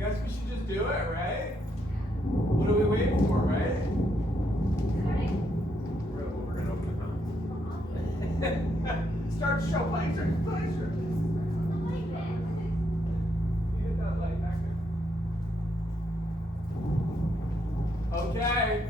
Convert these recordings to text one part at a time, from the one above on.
guess we should just do it, right? What are we waiting for, right? We're gonna open the mouth. Start the show. Play trick. You hit that light back there. Okay.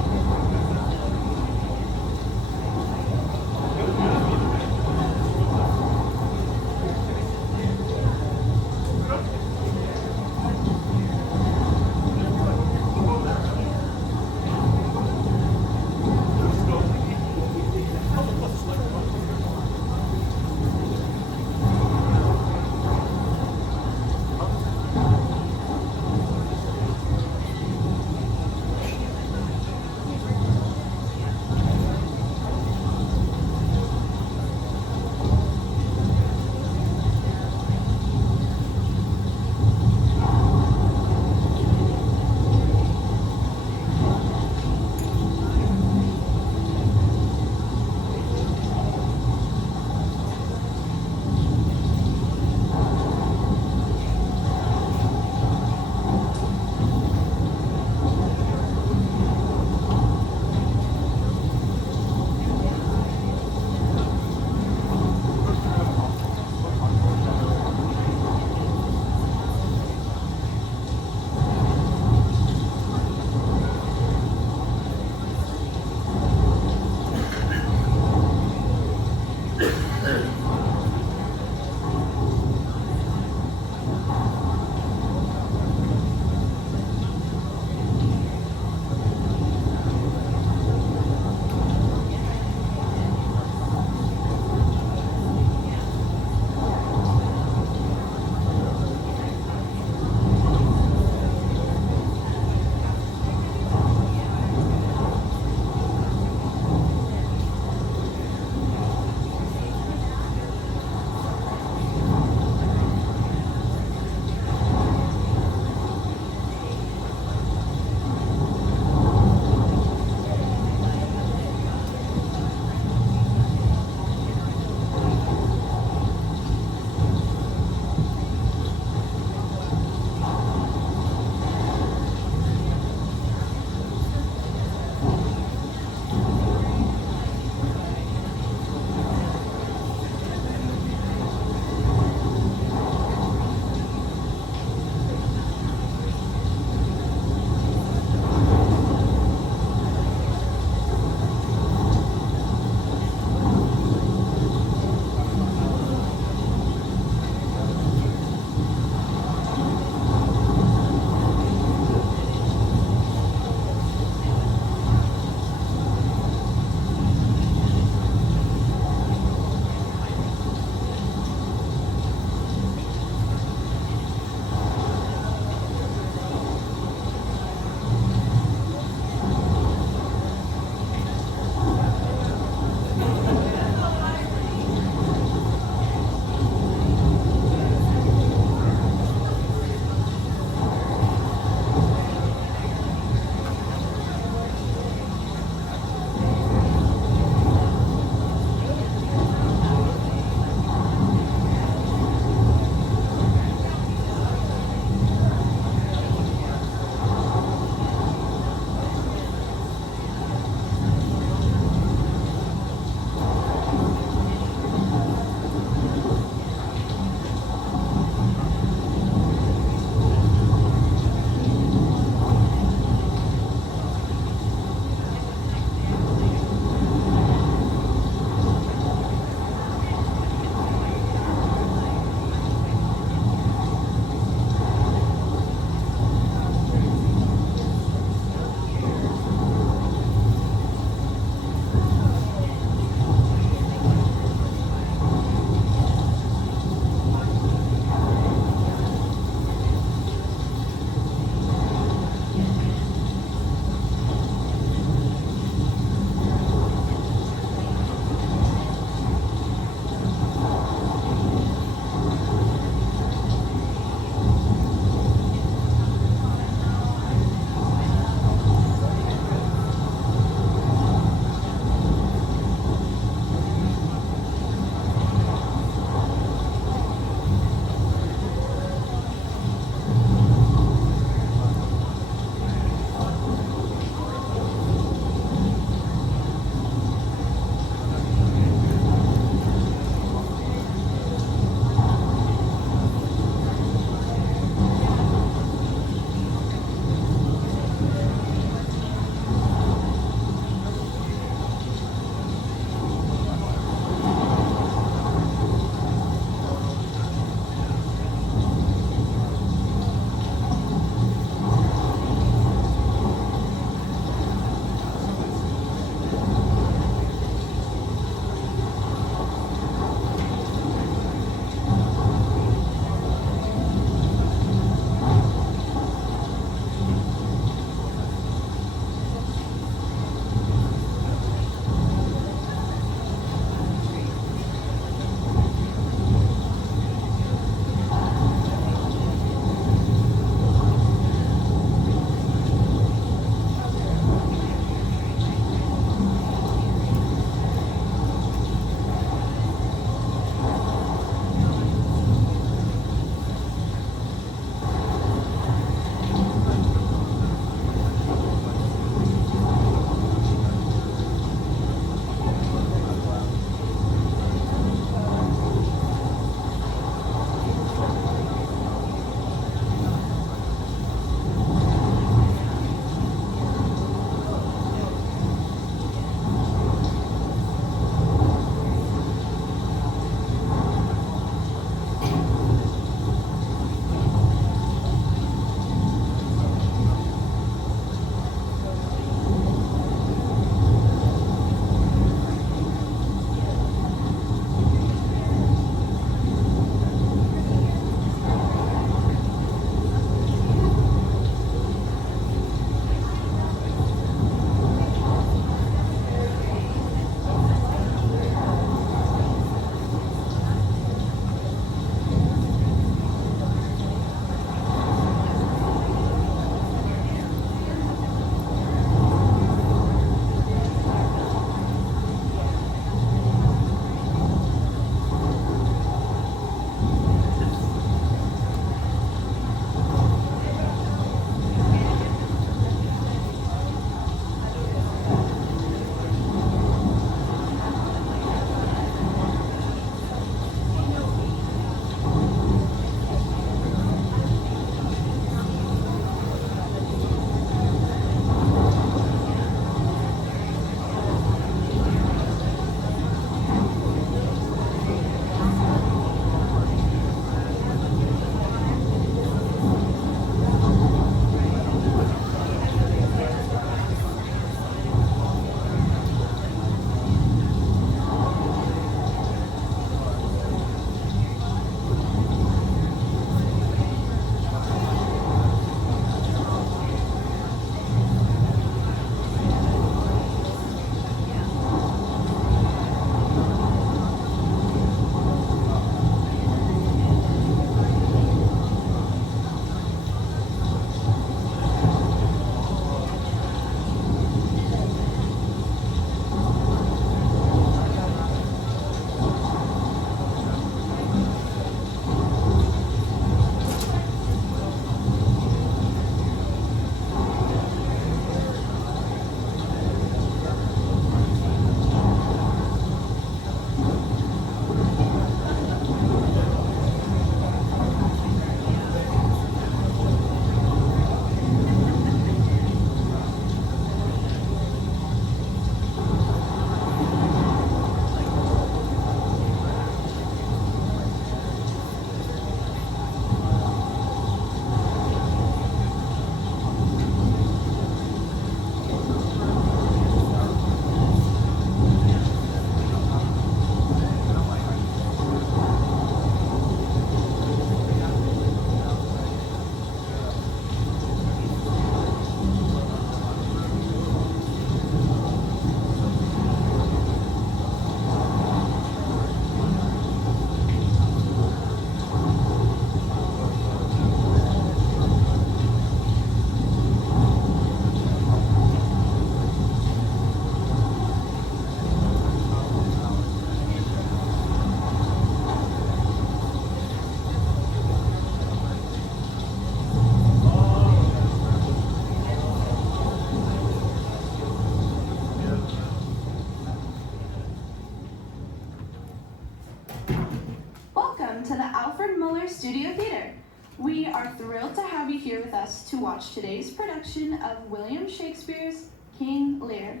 Studio Theater. We are thrilled to have you here with us to watch today's production of William Shakespeare's King Lear.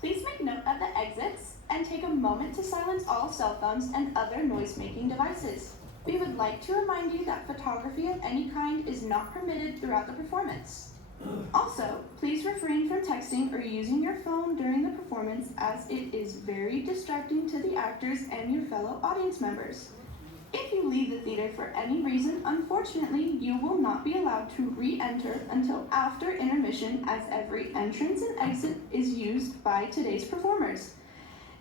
Please make note of the exits and take a moment to silence all cell phones and other noise-making devices. We would like to remind you that photography of any kind is not permitted throughout the performance. Also, please refrain from texting or using your phone during the performance, as it is very distracting to the actors and your fellow audience members. If you leave the theater for any reason, unfortunately, you will not be allowed to re-enter until after intermission, as every entrance and exit is used by today's performers.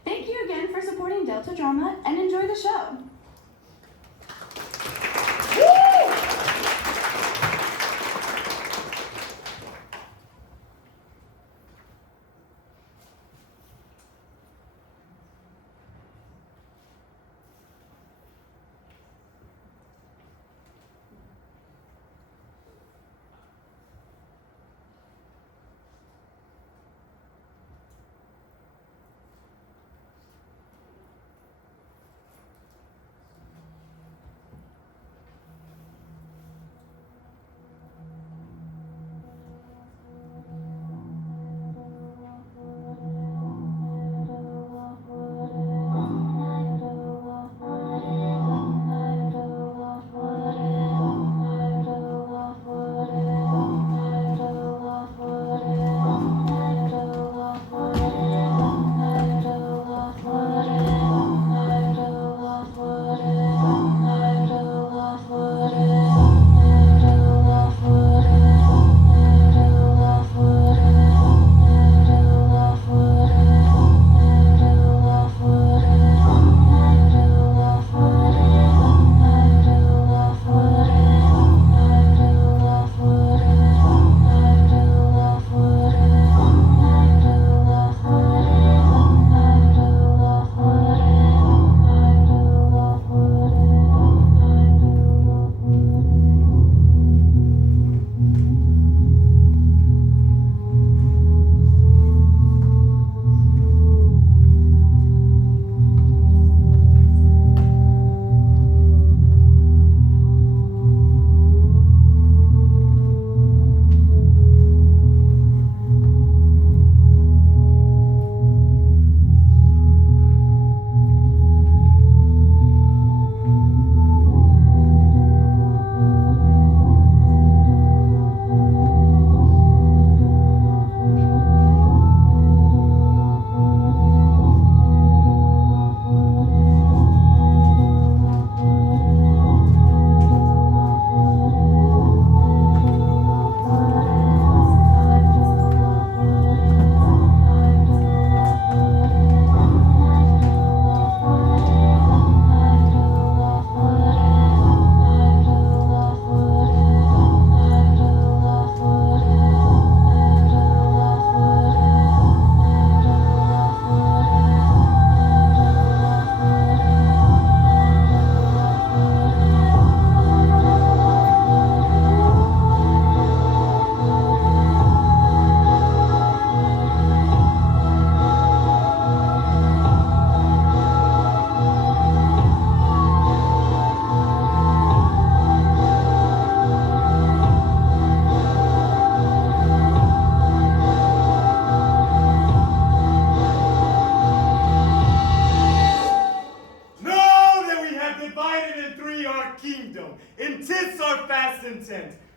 Thank you again for supporting Delta Drama, and enjoy the show.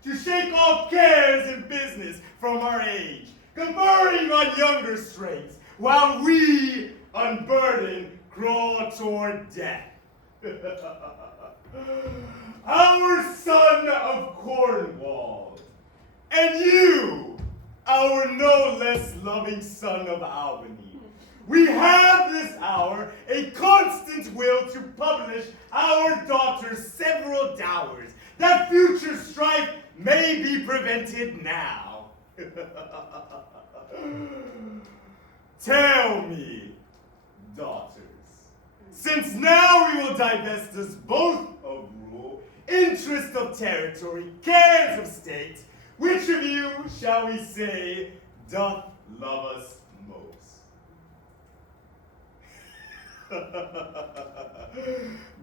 To shake off cares and business from our age, conferring on younger straits, while we, unburdened, crawl toward death. Our son of Cornwall, and you, our no less loving son of Albany, we have this hour a constant will to publish our daughter's several dowers, that future strife may be prevented now. Tell me, daughters, since now we will divest us both of rule, interest of territory, cares of state, which of you, shall we say, doth love us most?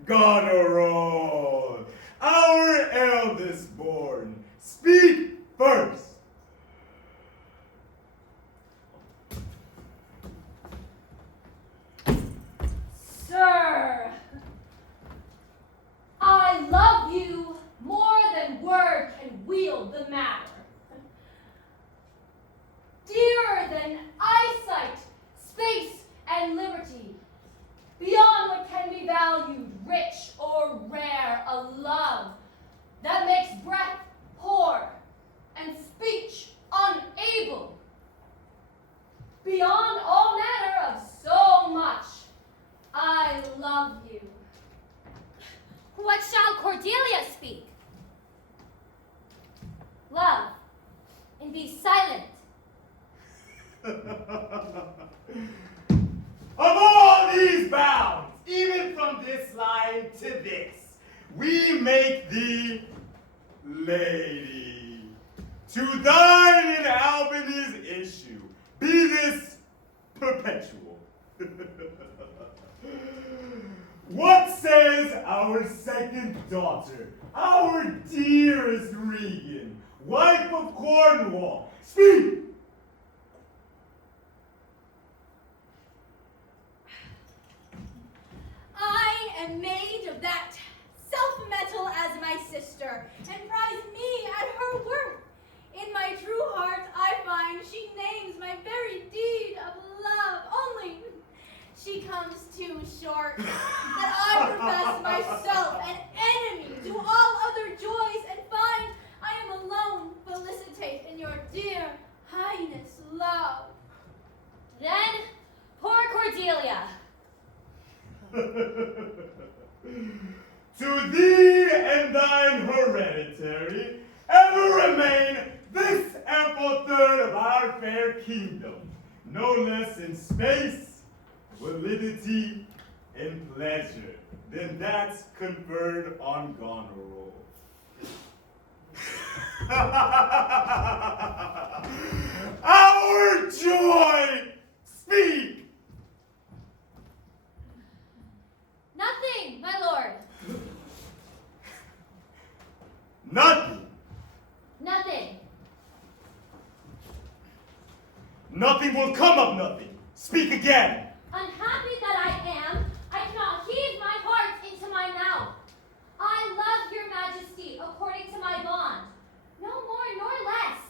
Goneril, our eldest born, speak first. Sir, I love you more than word can wield the matter. Dearer than eyesight, space, and liberty. Beyond what can be valued, rich or rare, a love that makes breath poor and speech unable. Beyond all manner of so much, I love you. What shall Cordelia speak? Love, and be silent. Of all these bounds, even from this line to this, we make thee lady. To thine and Albany's issue, be this perpetual. What says our second daughter, our dearest Regan, wife of Cornwall? Speak! I am made of that self-metal as my sister, and prize me at her worth. In my true heart I find she names my very deed of love, only she comes too short, that I profess myself an enemy to all other joys, and find I am alone felicitate in your dear highness love. Then, poor Cordelia. To thee and thine hereditary ever remain this ample third of our fair kingdom, no less in space, validity, and pleasure than that's conferred on Goneril. Our joy, speak! Nothing, my lord. Nothing. Nothing. Nothing will come of nothing. Speak again. Unhappy that I am, I cannot heave my heart into my mouth. I love your majesty according to my bond, no more nor less.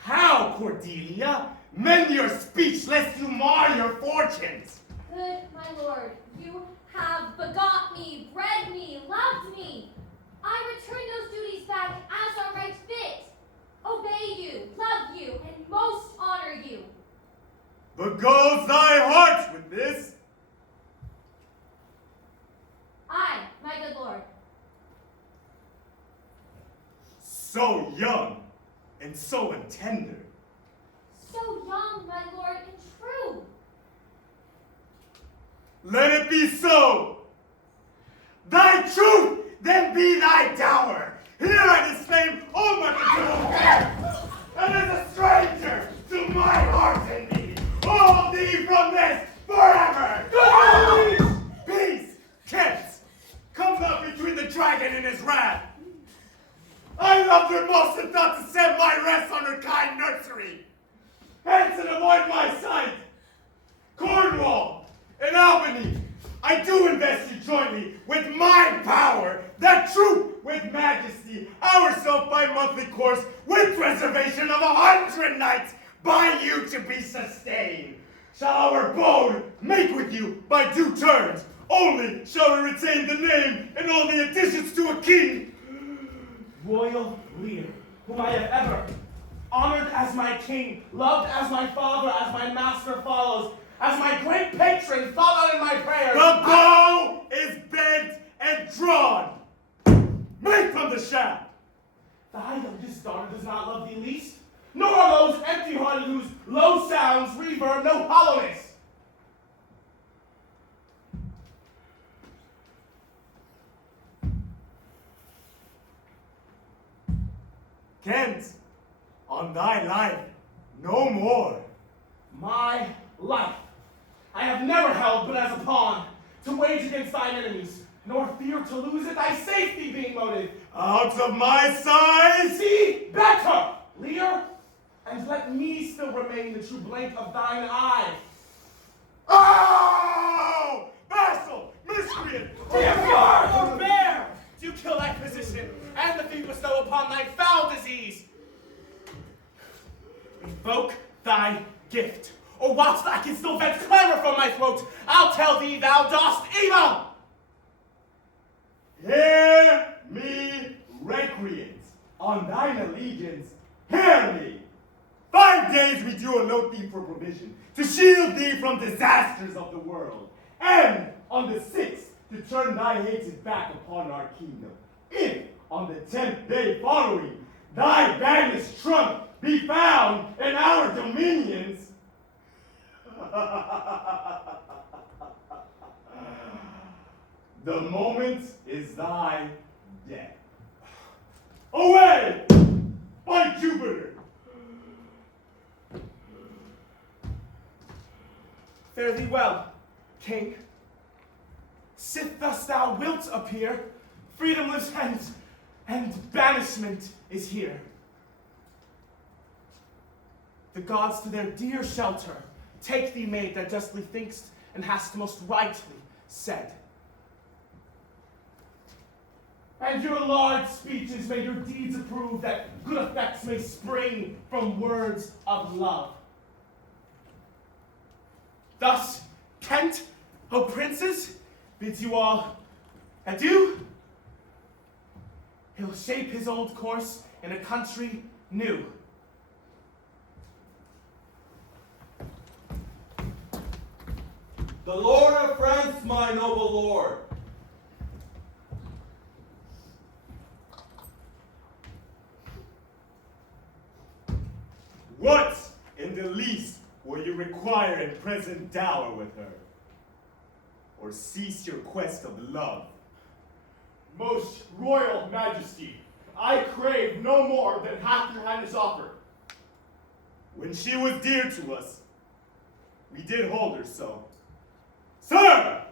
How, Cordelia? Mend your speech lest you mar your fortunes. Good, my lord, you have begot me, bred me, loved me. I return those duties back as are right fit. Obey you, love you, and most honor you. But goes thy heart with this? Aye, my good lord. So young and so tender. So young, my lord, and true. Let it be so. Thy truth then be thy dower. Here I disclaim all my control and as a stranger to my heart and thee, hold thee from this forever. Peace, Kent, come not between the dragon and his wrath. I loved her most and thought to set my rest on her kind nursery. Hence and avoid my sight. Cornwall and Albany, I do invest you jointly with my power, that troop with majesty, ourself by monthly course, with reservation of 100 knights, by you to be sustained. Shall our abode make with you by due terms, only shall we retain the name and all the additions to a king. Royal Lear, whom I have ever honored as my king, loved as my father, as my master follows, as my great patron, thought out in my prayers. The bow is bent and drawn. Make from the shaft. Thy youngest daughter does not love thee least, nor are those empty-hearted whose low sounds reverb no hollowness. Kent, on thy life, no more. My life I have never held but as a pawn, to wage against thine enemies, nor fear to lose it, thy safety being motive. Out of my sight! See better, Lear, and let me still remain the true blank of thine eye. Oh! Vassal! Miscreant! Forbear! Do kill thy physician, and the fee bestow upon thy foul disease. Invoke thy gift, or whilst I can still vent clamor from my throat, I'll tell thee thou dost evil! Hear me, recreant, on thine allegiance, hear me! 5 days we do allot thee for provision, to shield thee from disasters of the world, and on the 6th, to turn thy hatred back upon our kingdom. If, on the 10th day following, thy banished trunk be found in our dominions, the moment is thy death. Away! By Jupiter! Fare thee well, king. Sith thus thou wilt appear, freedom lives hence, and banishment is here. The gods to their dear shelter take thee, maid, that justly think'st and hast most rightly said. And your large speeches may your deeds approve, that good effects may spring from words of love. Thus, Kent, O princes, bids you all adieu. He'll shape his old course in a country new. The Lord of France, my noble lord. What, in the least, will you require in present dower with her? Or cease your quest of love? Most royal majesty, I crave no more than hath your highness offered. When she was dear to us, we did hold her so. Sir!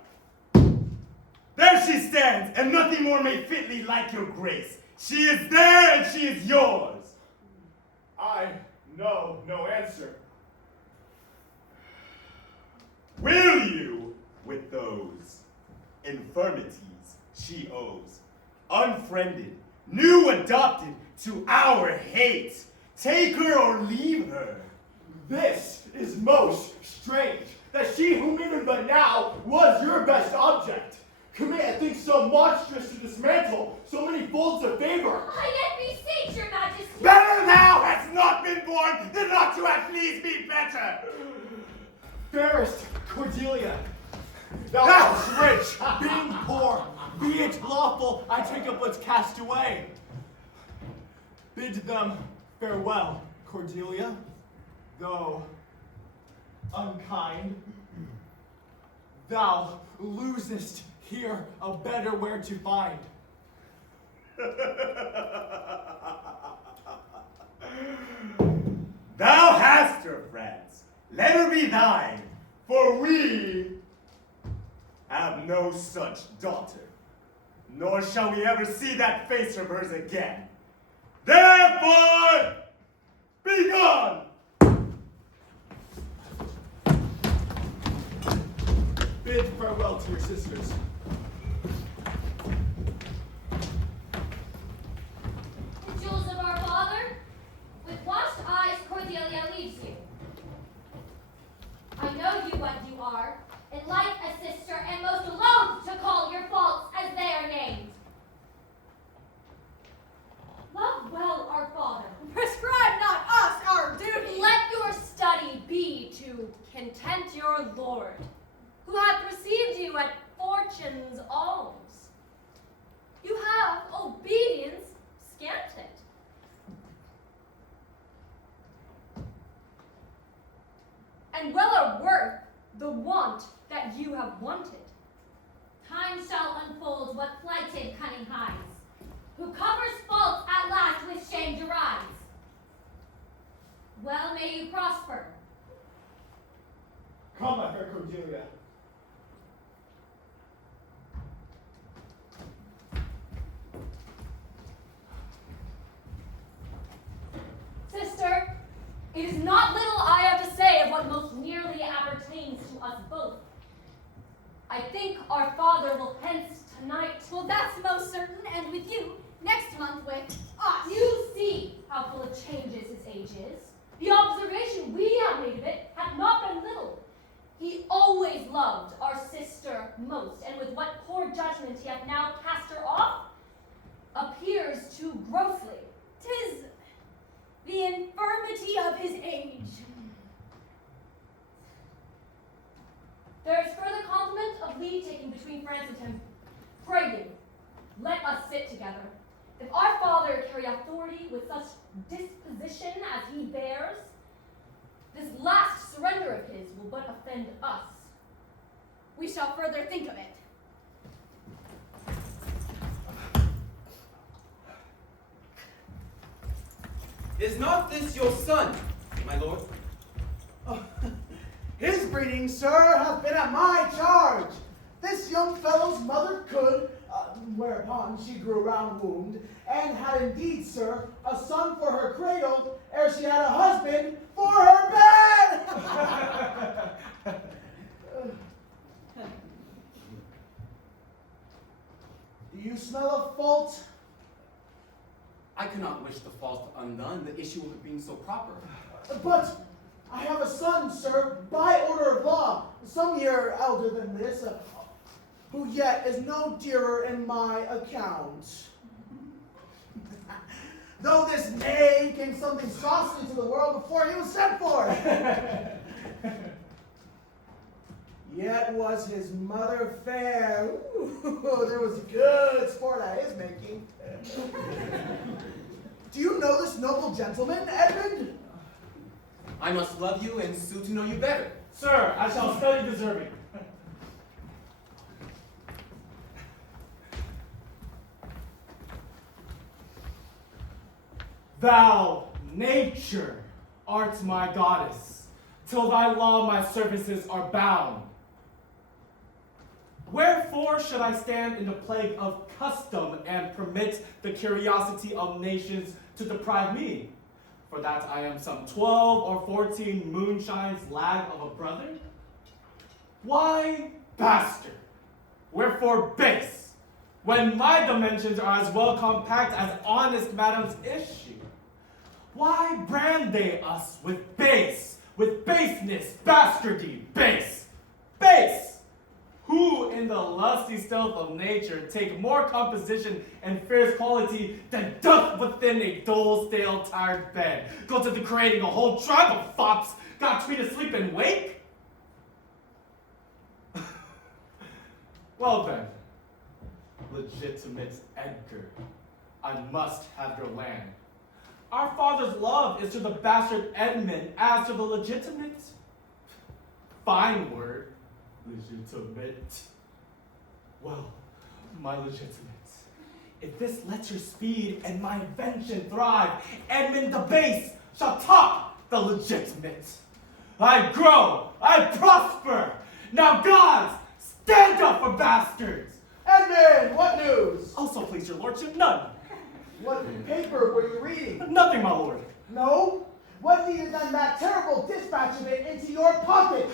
There she stands, and nothing more may fitly like your grace. She is there, and she is yours. I know no answer. Will you, with those infirmities she owes, unfriended, new adopted to our hate, take her or leave her? This is most strange, that she whom even but now was your best object, commit a thing so monstrous to dismantle so many folds of favor. I yet beseech your majesty. Better thou hast not been born than not to at least be better. Fairest Cordelia, thou art rich, being poor, be it lawful, I take up what's cast away. Bid them farewell, Cordelia, though unkind. Thou losest here a better where to find. Thou hast her, friends. Let her be thine, for we have no such daughter, nor shall we ever see that face of hers again. Therefore, be gone! Bid farewell to your sisters. The jewels of our father, with washed eyes Cordelia leaves you. I know you what you are, and like a sister, and most loath to call your faults as they are named. Love well our father. Prescribe not us our duty. Let your study be to content your lord, who hath received you at fortune's alms. You have obedience scamped it. And well are worth the want that you have wanted. Time shall unfold what plighted cunning hides, who covers faults at last with shame derides. Well may you prosper, Come, my fair Cordelia. Sister, it is not little I have to say of what most nearly appertains to us both. I think our father will hence tonight. Well, that's most certain, and with you, next month with us. You see how full of changes his age is. The observation we have made of it hath not been little. He always loved our sister most, and with what poor judgment he hath now cast her off, appears too grossly. 'Tis the infirmity of his age. There is further compliment of leave taking between France and him. Pray you, let us sit together. If our father carry authority with such disposition as he bears, this last surrender of his will but offend us. We shall further think of it. Is not this your son, my lord? His breeding, sir, hath been at my charge. This young fellow's mother could, whereupon she grew round-wombed, and had indeed, sir, a son for her cradle, ere she had a husband for her bed. Do you smell a fault? I cannot wish the fault undone, the issue of it being so proper. But I have a son, sir, by order of law, some year elder than this, who yet is no dearer in my account. Though this knave came something saucy to the world before he was sent for. Yet was his mother fair. Ooh, there was good sport at his making. Do you know this noble gentleman, Edmund? I must love you and sue to know you better. Sir, I shall study deserving. Thou, nature, art my goddess, till thy law my services are bound. Wherefore should I stand in the plague of custom and permit the curiosity of nations to deprive me? For that I am some 12 or 14 moonshines lag of a brother? Why, bastard? Wherefore base? When my dimensions are as well compact as honest madam's issue. Why brand they us with base, with baseness, bastardy, base, base? Who in the lusty stealth of nature take more composition and fierce quality than doth within a dull, stale, tired bed, go to the creating a whole tribe of fops, got tree to sleep and wake? Well then, legitimate Edgar, I must have your land. Our father's love is to the bastard Edmund as to the legitimate. Fine word. Legitimate. Well, my legitimate, if this lets your speed and my invention thrive, Edmund the base shall top the legitimate. I grow, I prosper. Now gods, stand up for bastards. Edmund, what news? Also, please your lordship, none. What paper were you reading? Nothing, my lord. No? What needed then that terrible dispatch of it into your pocket?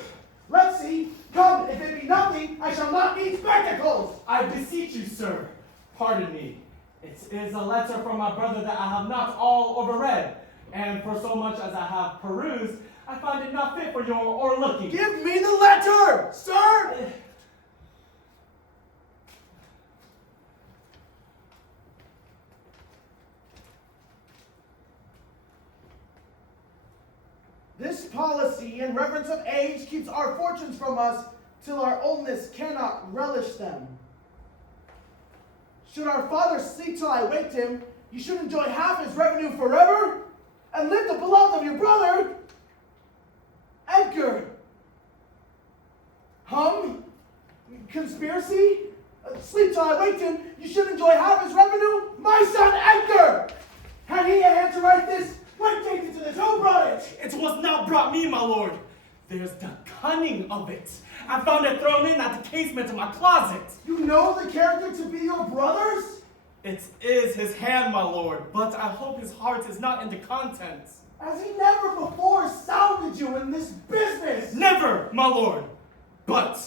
Let's see. Come, if it be nothing, I shall not need spectacles. I beseech you, sir, pardon me. It is a letter from my brother that I have not all overread, and for so much as I have perused, I find it not fit for your o'erlooking. Give me the letter, sir! This policy in reverence of age keeps our fortunes from us till our oldness cannot relish them. Should our father sleep till I waked him, you should enjoy half his revenue forever and live the beloved of your brother, Edgar. Conspiracy? Sleep till I waked him, you should enjoy half his revenue, my son Edgar. Had he a hand to write this? What takes it to this? Who brought it? It was not brought me, my lord. There's the cunning of it. I found it thrown in at the casement of my closet. You know the character to be your brother's? It is his hand, my lord, but I hope his heart is not in the contents. Has he never before sounded you in this business? Never, my lord. But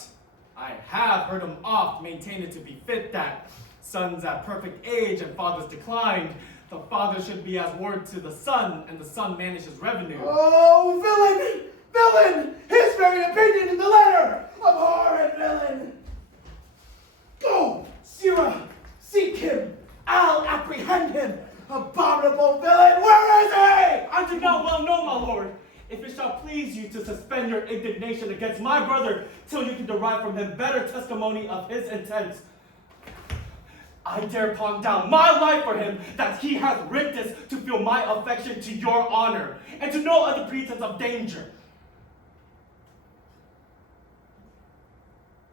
I have heard him oft maintain it to be fit that sons at perfect age and fathers declined, the father should be as word to the son, and the son manage his revenue. Oh, villain! Villain! His very opinion in the letter! Abhorrent villain! Go, Sirrah! Seek him! I'll apprehend him! Abominable villain! Where is he? I do not well know, my lord. If it shall please you to suspend your indignation against my brother till you can derive from him better testimony of his intent, I dare pawn down my life for him that he hath writ this to feel my affection to your honor, and to no other pretense of danger.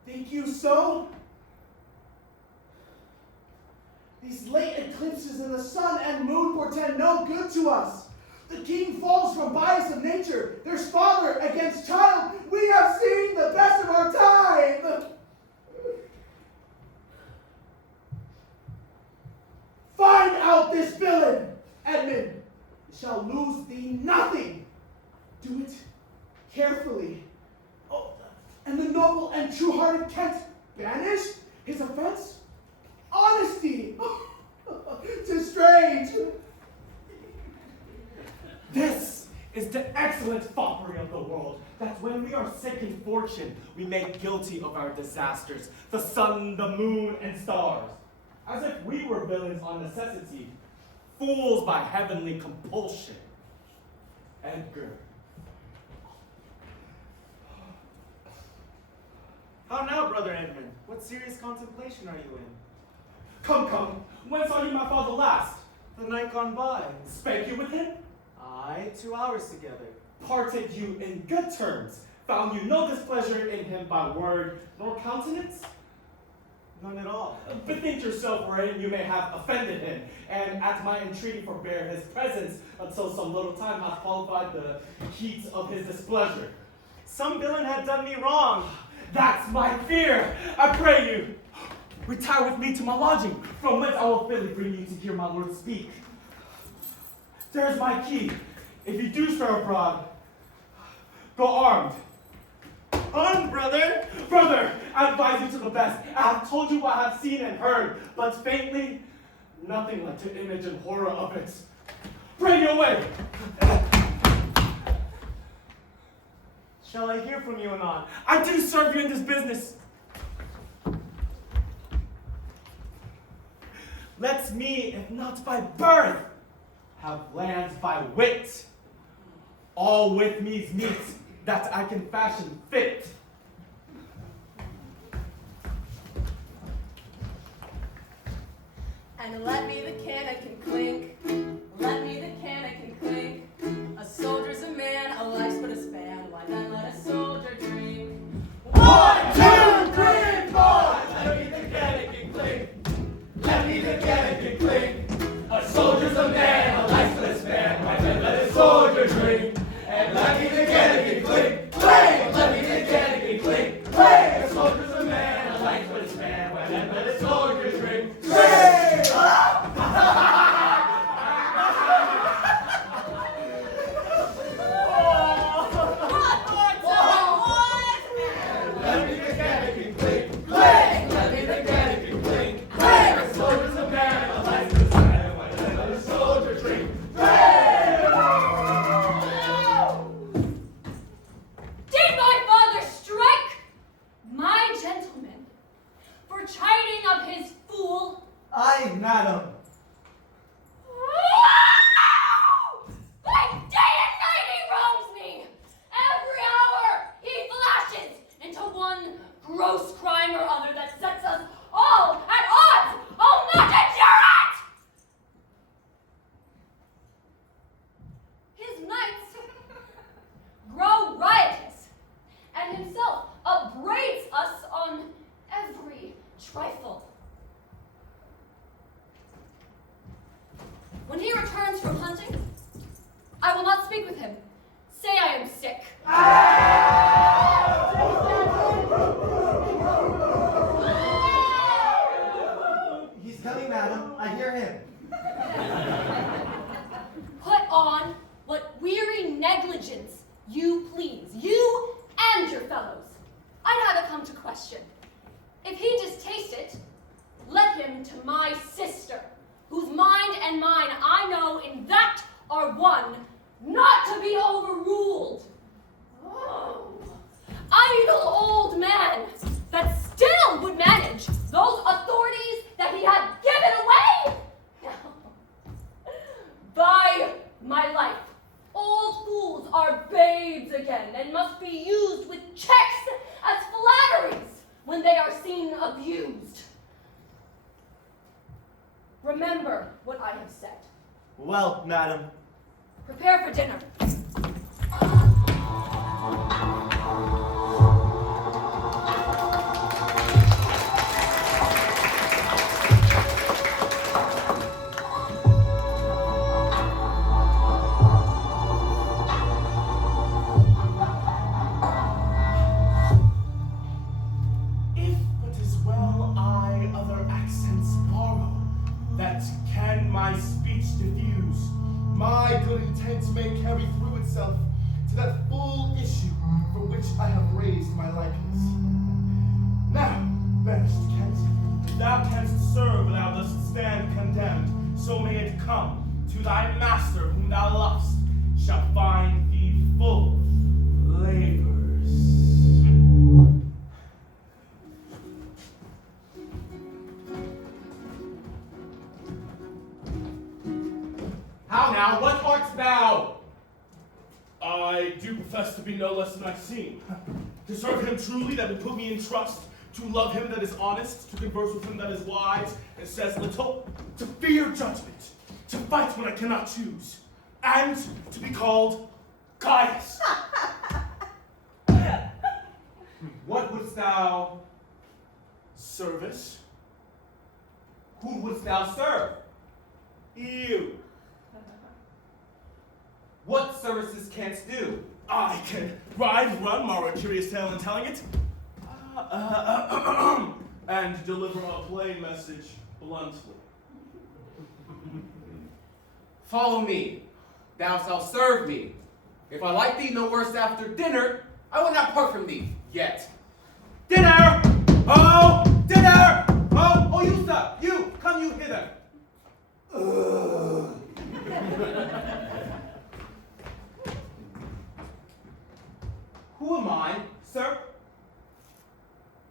Think you so? These late eclipses in the sun and moon portend no good to us. The king falls from bias of nature. There's father against child. We have seen the best of our time. Find out this villain, Edmund. It shall lose thee nothing. Do it carefully. Oh, and the noble and true-hearted Kent banish his offense? Honesty. 'Tis strange. This is the excellent foppery of the world, that when we are sick in fortune, we make guilty of our disasters, the sun, the moon, and stars, as if we were villains on necessity, fools by heavenly compulsion. Edgar. How now, brother Edmund? What serious contemplation are you in? Come, come, when saw you my father last? The night gone by. Spake you with him? Aye, 2 hours together. Parted you in good terms, found you no displeasure in him by word nor countenance? None at all. Bethink yourself wherein you may have offended him, and at my entreaty forbear his presence until some little time hath qualified the heat of his displeasure. Some villain had done me wrong. That's my fear. I pray you, retire with me to my lodging, from whence I will fitly bring you to hear my lord speak. There is my key. If you do stir abroad, go armed. On, brother! Brother, I advise you to the best. I have told you what I have seen and heard, but faintly, nothing like to image and horror of it. Pray your way. Shall I hear from you anon? I do serve you in this business. Let's me, if not by birth, have lands by wit. All with me's meet, that I can fashion fit. And let me the cannon clink, let me the cannon clink. A soldier's a man, a life's but a span. Why then let a soldier drink? 1, 2, 3, 4. Let me the cannon clink. Let me the cannon clink. A soldier's a man, a life's but a span. Why then let a soldier drink? And let me the cannon clink. Clink. Let me the cannon clink. Clink. A soldier's a man, a life's but a span. Why then let a soldier drink? Clink. Let me the cannon clink. Clink. Let me the cannon clink. Clink. A soldier's a man, a life's but a span. Why then let a soldier drink? Did my father strike my gentleman for chiding of his fool? Aye, madam. By day and night he roams me. Every hour he flashes into one gross crime or other that sets us all at odds. I'll not endure it! His nights grow riotous, and himself upbraids us on every trifle. When he returns from hunting, I will not speak with him. Say I am sick. negligence you please, you and your fellows. I neither come to question. If he distaste it, let him to my sister, whose mind and mine I know in that are one, not to be overruled. Oh, idle old man that still would manage those authorities that he had given away. By my life, old fools are babes again and must be used with checks as flatteries when they are seen abused. Remember what I have said. Well, madam. Prepare for dinner. If but as well I other accents borrow, that can my speech diffuse, my good intent may carry through itself to that full issue for which I have raised my likeness. Now, banished Kent, if thou canst serve and thou dost stand condemned, so may it come to thy master whom thou lovest, shall find thee full of labors. How now? What art thou? I do profess to be no less than I seem. To serve him truly that would put me in trust, to love him that is honest, to converse with him that is wise and says little, to fear judgment, to fight when I cannot choose, and to be called Gaius. What wouldst thou? Service? Who wouldst thou serve? You. What services canst do? I can ride, run, mar a curious tale in telling it, and deliver a plain message bluntly. Follow me. Thou shalt serve me. If I like thee no worse after dinner, I will not part from thee yet. Dinner! Oh! Dinner! Oh! Oh, you sir! You! Come you hither! Who am I, sir?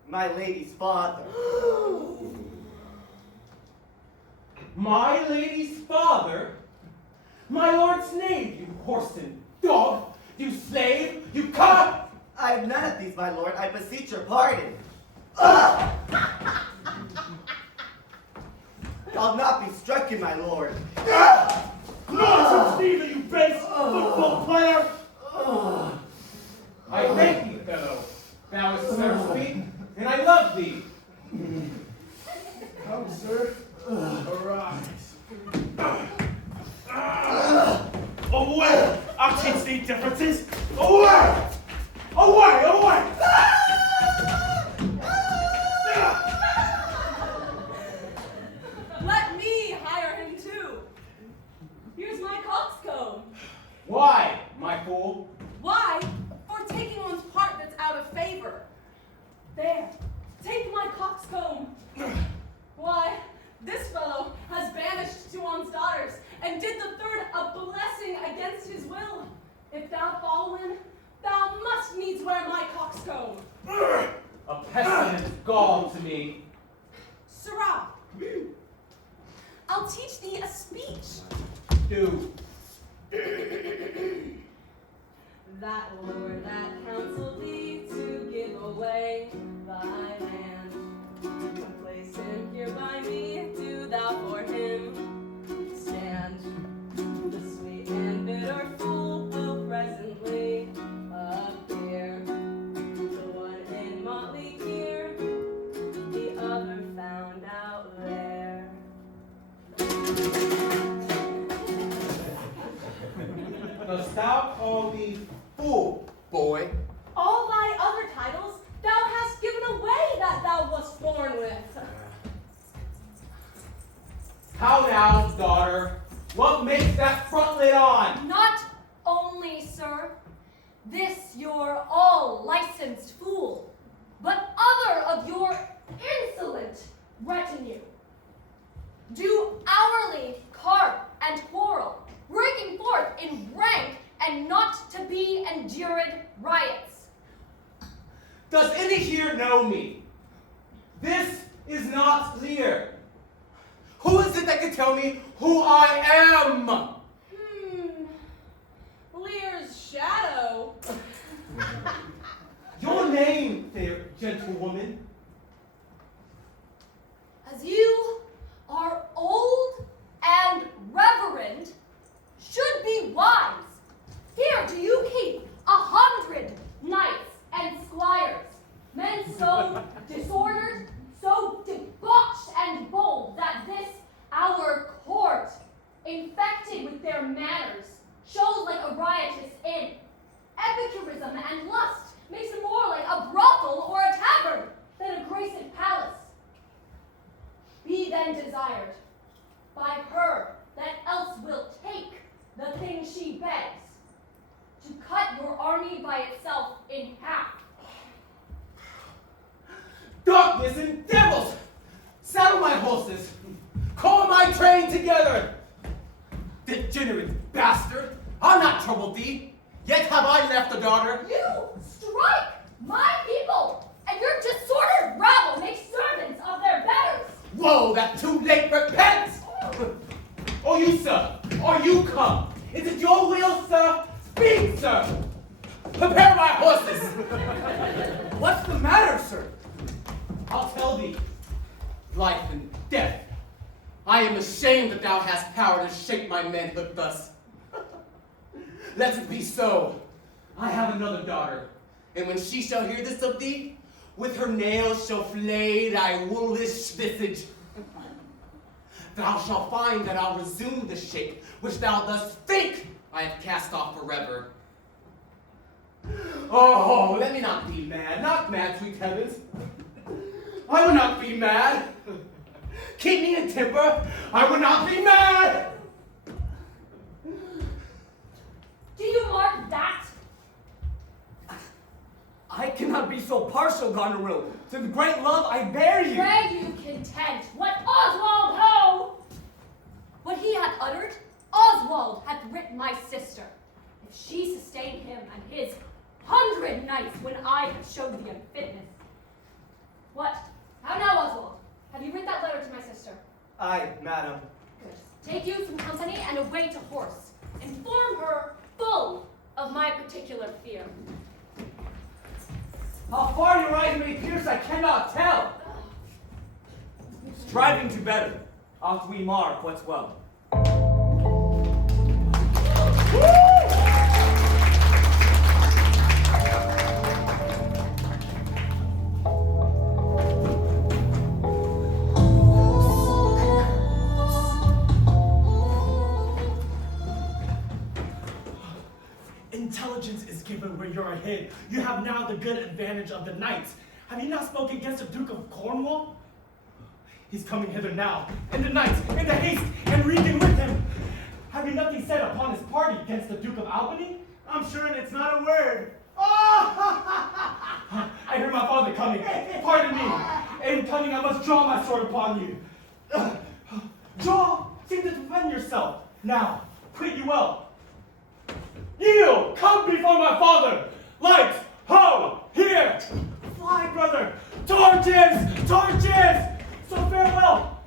My lady's father. My lady's father? My lord's name, you whoreson dog! You slave! You cub! I have none of these, my lord. I beseech your pardon. I'll not be stricken, my lord. Nonsense, neither, you base football player! I thank thee, fellow. Thou hast served me, and I love thee. Come, sir. Arise. Away! I'll teach thee differences. Away! Away! Away! Let me hire him too. Here's my coxcomb. Why, my fool? Why? For taking one's part that's out of favor. There, take my coxcomb. Why, this fellow has banished to one's daughters, and did the third a blessing against his will. If thou follow him, thou must needs wear my coxcomb. A pestilent gall to me. Sirrah, I'll teach thee a speech. Do. That lord that counseled thee to give away thy land, place him here by me, do thou for him stand. The sweet and bitter fool will presently appear, the one in motley gear, the other found out there. Dost thou call me fool, boy? All thy other titles thou hast given away that thou wast born with. How now, daughter? What makes that frontlet on? Not only, sir, and not to be endured riots. Does any here know me? This is not Lear. Who is it that can tell me who I am? Lear's shadow. Your name, fair gentlewoman. As you are old and reverend, should be wise. Here do you keep 100 knights and squires, men so disordered, so debauched and bold that this our court, infected with their manners, shows like a riotous inn. Epicurism and lust makes it more like a brothel or a tavern than a graceful palace. Be then desired by her that else will take the thing she begs, to cut your army by itself in half. Darkness and devils! Saddle my horses! Call my train together! Degenerate bastard! I'll not trouble thee! Yet have I left a daughter. You strike my people, and your disordered rabble make servants of their betters. Woe that too late repents! Oh, you, sir, are you come? Is it your will, sir? Speak, sir! Prepare my horses! What's the matter, sir? I'll tell thee. Life and death. I am ashamed that thou hast power to shape my manhood thus. Let it be so. I have another daughter, and when she shall hear this of thee, with her nails shall flay thy wolvish visage. Thou shalt find that I'll resume the shape which thou dost think I have cast off forever. Oh, let me not be mad, not mad, sweet heavens. I will not be mad. Keep me in temper. I will not be mad. Do you mark that? I cannot be so partial, Goneril, to the great love I bear you. Pray you content what Oswald ho! What he hath uttered, Oswald hath writ my sister. If she sustained him and his 100 knights when I have showed the unfitness. What? How now, Oswald? Have you writ that letter to my sister? Aye, madam. Good. Take you some company and away to horse. Inform her full of my particular fear. How far your eyes may pierce, I cannot tell. Striving to better, oft we mark what's well. Intelligence is given where you're hid. You have now the good advantage of the knights. Have you not spoken against the Duke of Cornwall? He's coming hither now, and the knights, and the haste, and Regan with him. Have you nothing said upon his party against the Duke of Albany? I'm sure it's not a word. I hear my father coming. Pardon me. In cunning, I must draw my sword upon you. Draw! Seem to defend yourself. Now, quit you well. Yield! Come before my father! Lights! Ho! Here! Fly, brother! Torches! Torches! So farewell!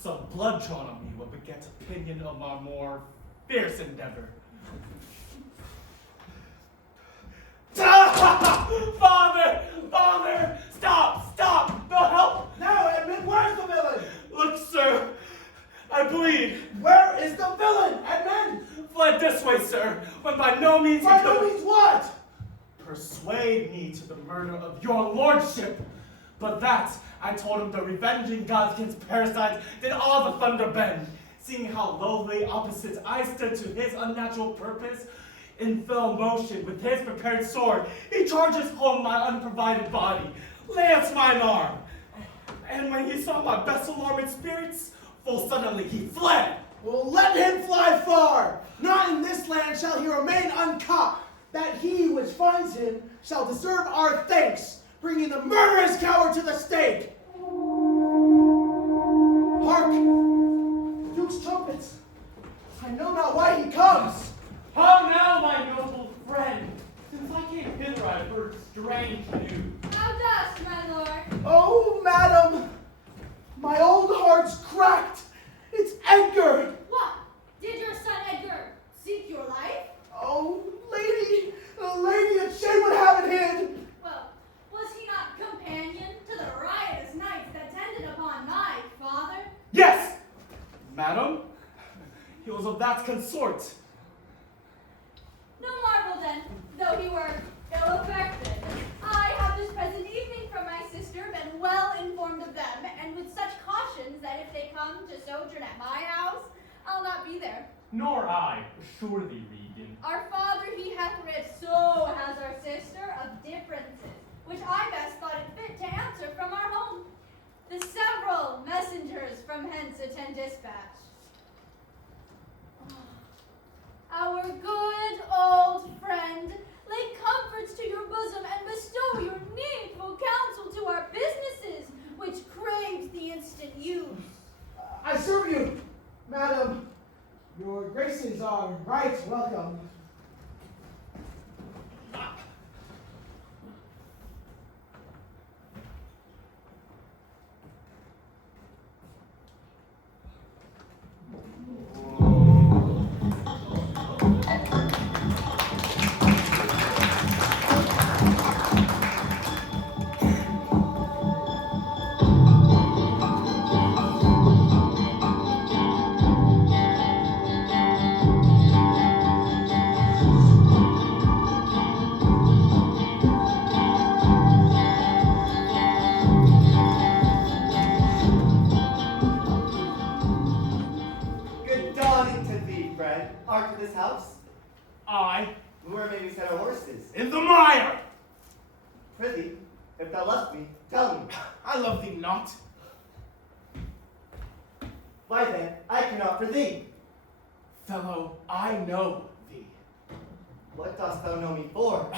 Some blood drawn on me will beget opinion of my more fierce endeavor. Father! Father! Stop! Stop! No help! Now, Edmund, where's the villain? Look, sir! I bleed! Where is the villain, Edmund? Fled this way, sir, but by no means By no means what? persuade me to the murder of your lordship. But that, I told him the revenging gods against parasites did all the thunder bend. Seeing how lowly opposites I stood to his unnatural purpose, in fell motion with his prepared sword, he charges home my unprovided body, lance mine arm. And when he saw my best alarming spirits, full suddenly he fled. Well, let him fly far. Not in this land shall he remain uncaught. That he which finds him shall deserve our thanks, bringing the murderous coward to the stake. Hark! The Duke's trumpets. I know not why he comes. consort. No marvel then, though he were ill-affected. I have this present evening from my sister been well informed of them, and with such cautions that if they come to sojourn at my house, I'll not be there. Nor I, assure thee, Regan. Our father he hath writ, so has our sister, of differences, which I best thought it fit to answer from our home. The several messengers from hence attend dispatch. Our good old friend, lay comforts to your bosom and bestow your needful counsel to our businesses, which craves the instant use. I serve you, madam. Your graces are right welcome. Good dawning to thee, friend. Art to this house? I, Where may we set our horses? in the mire! Prithee, if thou lovest me, tell me. I love thee not. Why then, I cannot for thee. Fellow, I know thee. What dost thou know me for?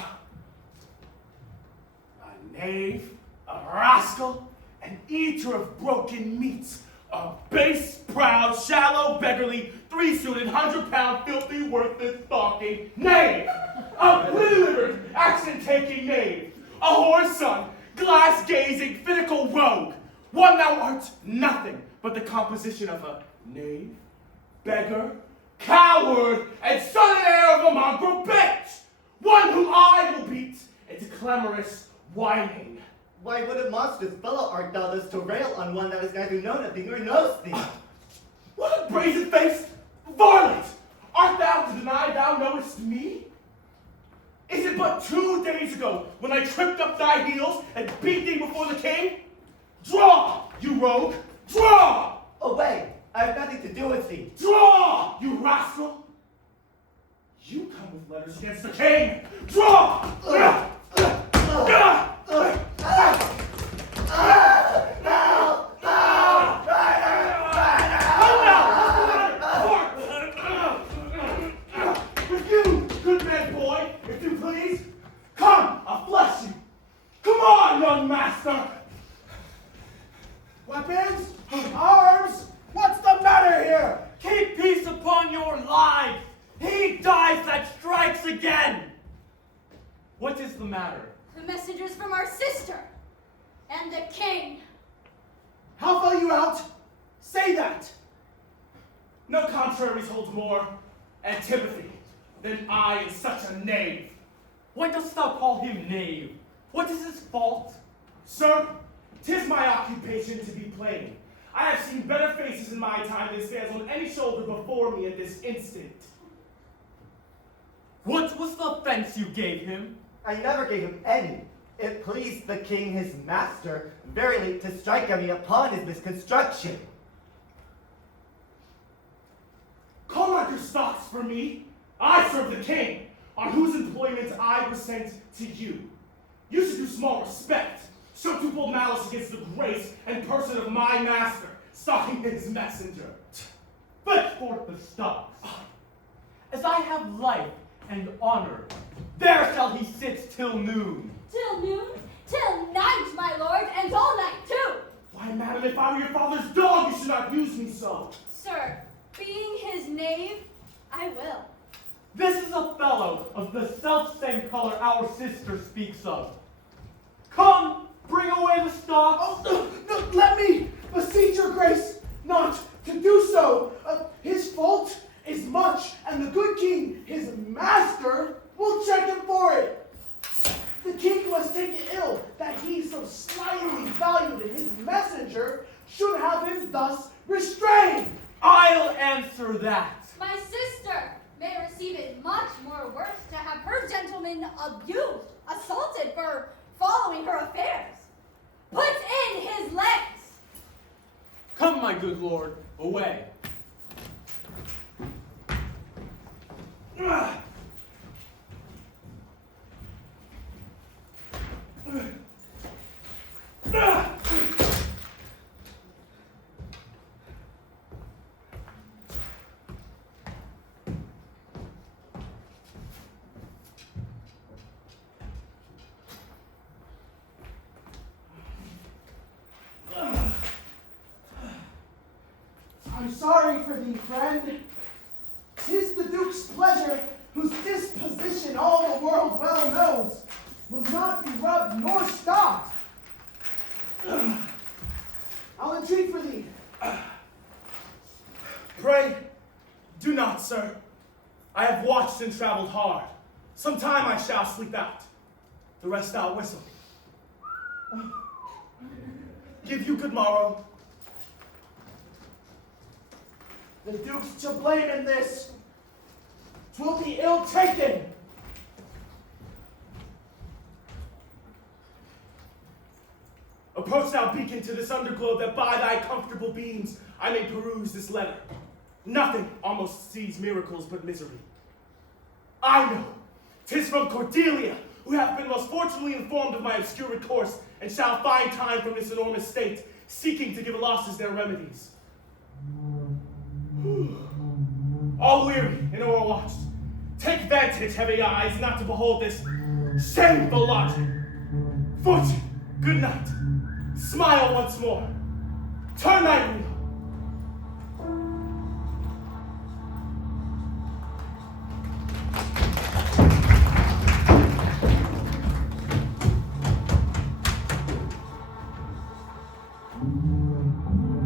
A knave, a rascal, an eater of broken meats, a base, proud, shallow, beggarly, three-suited, 100-pound, filthy, worthless, stalking knave, a blue-livered, accent-taking knave, a whore's son, glass-gazing, finical rogue, one thou art nothing but the composition of a knave, beggar, coward, and son and heir of a mongrel bitch, one whom I will beat into clamorous whining. Why, what a monstrous fellow art thou thus to rail on one that is neither known of thee nor knows thee? What a brazen-faced varlet! Art thou to deny thou knowest me? Is it but 2 days ago when I tripped up thy heels and beat thee before the king? Draw, you rogue! Draw! Away! I have nothing to do with thee. Draw, you rascal! You come with letters against the king! Draw! With you, good man boy, if you please. Come, I'll bless you. Come on, young master. Weapons? Arms? What's the matter here? Keep peace upon your lives. He dies that strikes again. What is the matter? The messengers from our sister and the king. How fell you out? Say that. No contraries holds more antipathy than I in such a knave. Why dost thou call him knave? What is his fault? Sir, 'tis my occupation to be plain. I have seen better faces in my time than stands on any shoulder before me at this instant. What was the offense you gave him? I never gave him any. It pleased the king his master verily to strike at me upon his misconstruction. Call not your stocks for me. I serve the king, on whose employment I was sent to you. You should do small respect. Show twofold malice against the grace and person of my master, stalking his messenger. Fetch forth the stocks. As I have life and honor, there shall he sit till noon. Till noon, till night, my lord, and all night too. Why, madam, if I were your father's dog, you should not use me so. Sir, being his knave, I will. This is a fellow of the self-same color our sister speaks of. Come, bring away the stocks. Oh, no, let me beseech your grace not to do so. His fault is much, and the good king, his master, will check him for it. The king must take it ill that he so slightly valued in his messenger should have him thus restrained. I'll answer that. My sister may receive it much more worse to have her gentleman abused, assaulted for following her affairs. Put in his legs! Come, my good lord, away. I'm sorry for thee, friend. 'Tis the Duke's pleasure, whose disposition all the world well knows, will not be rubbed nor stopped. I'll entreat for thee. Pray, do not, sir. I have watched and traveled hard. Some time I shall sleep out. The rest I'll whistle. Give you good morrow. The Duke's to blame in this. 'Twill be ill taken. Approach thou, beacon, to this underglow, that by thy comfortable beams I may peruse this letter. Nothing almost sees miracles but misery. I know, 'tis from Cordelia, who hath been most fortunately informed of my obscure recourse, and shall find time from this enormous state, seeking to give losses their remedies. All weary and o'erwatched, take vantage, heavy eyes, not to behold this shameful lodging. Fortune, good night. Smile once more. Turn thy wheel.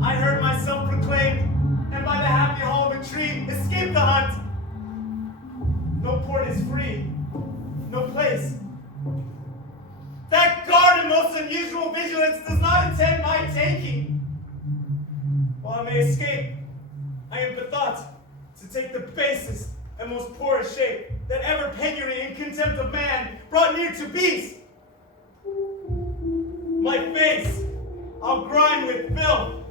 I heard myself proclaimed, and by the happy hall of a tree escaped the hunt. No port is free, no place. That guard in most unusual vigilance does not intend my taking. While I may escape, I am bethought to take the basest and most poorest shape that ever penury and contempt of man brought near to beast. My face I'll grind with filth.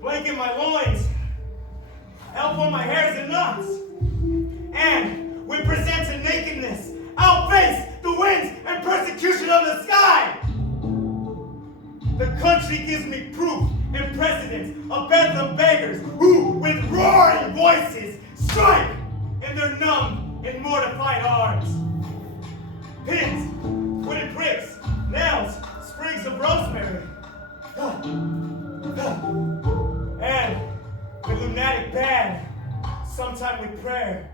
Blanket my loins, help on my hairs and knots, and when present to nakedness, I'll face the winds and persecution of the sky. The country gives me proof and precedent of bedlam beggars who, with roaring voices, strike in their numb and mortified arms. Pins, wooden pricks, nails, sprigs of rosemary. And with lunatic band, sometime with prayer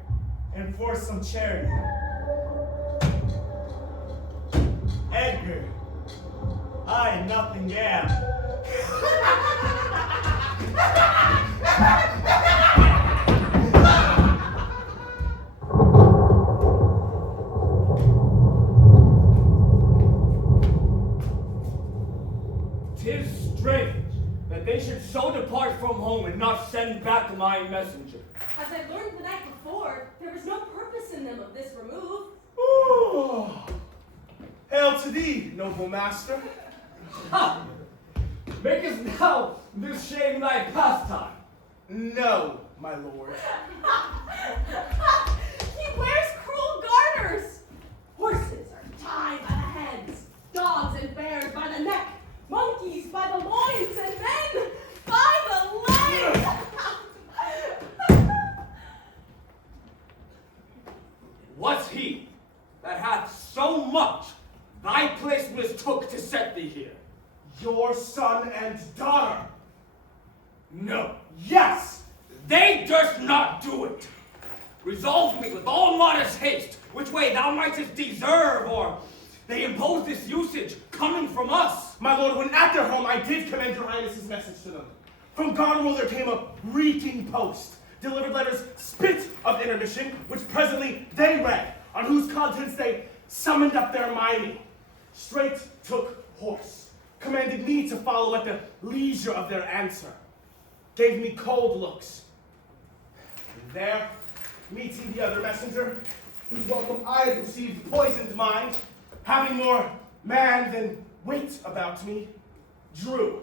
and for some charity. Edgar, I nothing am. Tis strange that they should so depart from home and not send back my messenger. As I learned the night before, there was no purpose in them of this remove. Ooh. Hail to thee, noble master. Ha! Makest now this shame thy pastime? No, my lord. He wears cruel garters. Horses are tied by the heads, dogs and bears by the neck, monkeys by the loins, and men by the legs. Was he that hath so much thy place mistook to set thee here? Your son and daughter. No, Yes! they durst not do it. Resolve me with all modest haste, which way thou mightest deserve, or they impose this usage coming from us. My lord, when at their home I did commend your highness's message to them. From Goneril there came a reeking post, delivered letters spit of intermission, which presently they read, on whose contents they summoned up their mining. Straight took horse, commanded me to follow at the leisure of their answer, gave me cold looks. And there, meeting the other messenger, whose welcome I had received poisoned mind, having more man than wit about me, Drew,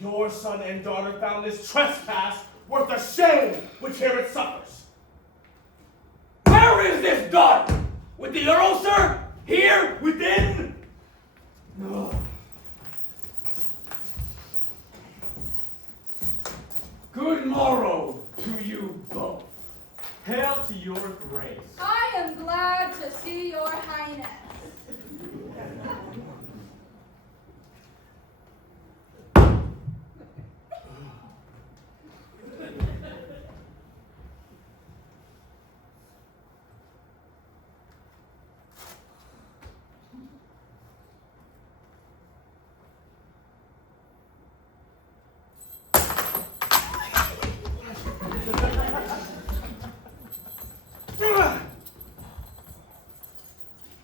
your son and daughter found this trespass worth the shame which here it suffers. Where is this daughter? With the Earl, sir? Here, within? No. Good morrow to you both. Hail to your grace. I am glad to see your highness.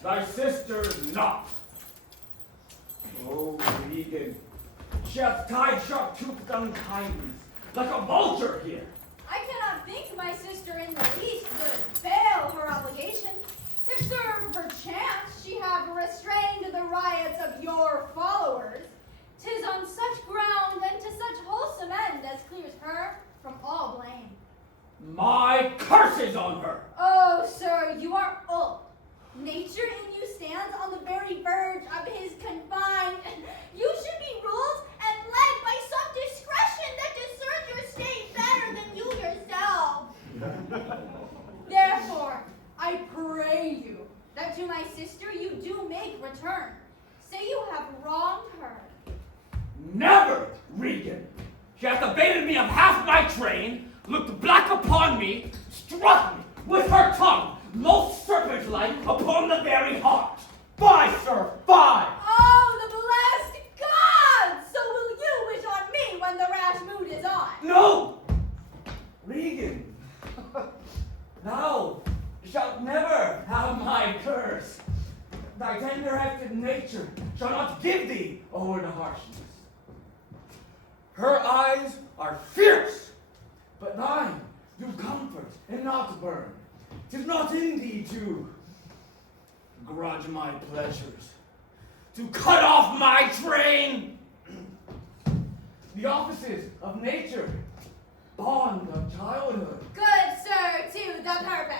Thy sister not. Oh, Regan, she hath tied sharp-toothed unkindness, like a vulture here. I cannot think my sister in the least would fail her obligation. If, sir, perchance she have restrained the riots of your followers, 'tis on such ground and to such wholesome end as clears her from all blame. My curses on her! Oh, sir, you are old. Nature in you stands on the very verge of his confine. You should be ruled and led by some discretion that discerns your state better than you yourself. Therefore, I pray you that to my sister you do make return. Say you have wronged her. Never, Regan! She hath abated me of half my train, looked black upon me, struck me with her tongue, most serpent-like upon the very heart. Fie, sir, fie! Oh, the blessed God! So will you wish on me when the rash mood is on. No! Regan, thou shalt never have my curse. Thy tender-acted nature shall not give thee over to harshness. Her eyes are fierce, but thine do comfort and not burn. 'Tis not in thee to grudge my pleasures, to cut off my train. The offices of nature, bond of childhood. Good, sir, to the purpose.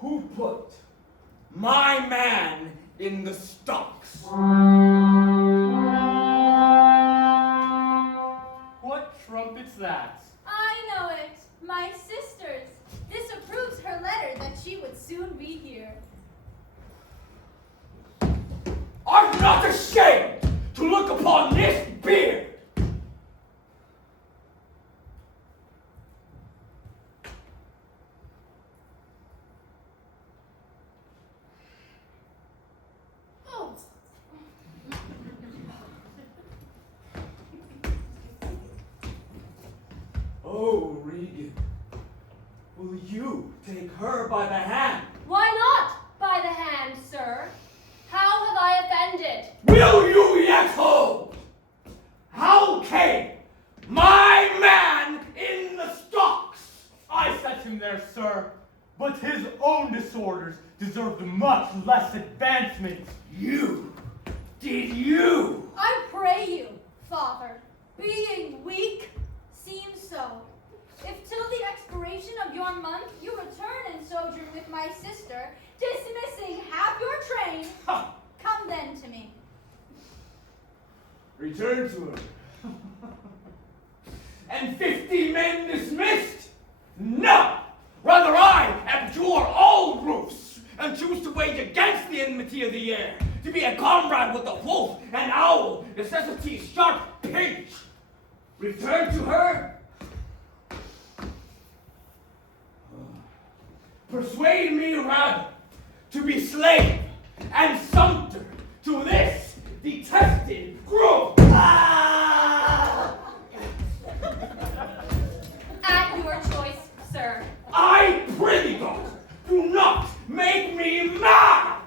Who put my man in the stocks? What trumpet's that? I know it. My sister's. Disapproves her letter that she would soon be here. Art not ashamed to look upon this beard? Oh. Oh, Regan, will you take her by the hand? Why not by the hand, sir? How have I offended? Will you yet hold? How came my man in the stocks? I set him there, sir, but his own disorders deserved much less advancement. You? Did you? I pray you, Father, being weak, seems so. If till the expiration of your month you return and sojourn with my sister, dismissing half your train, Ha! come then to me. Return to her. And 50 men dismissed? No! Rather I abjure all roofs and choose to wage against the enmity of the air, to be a comrade with the wolf and owl, necessity's sharp pinch. Return to her? Persuade me rather to be slave and sumpter to this detested group. At your choice, sir. I prithee, God, do not make me mad!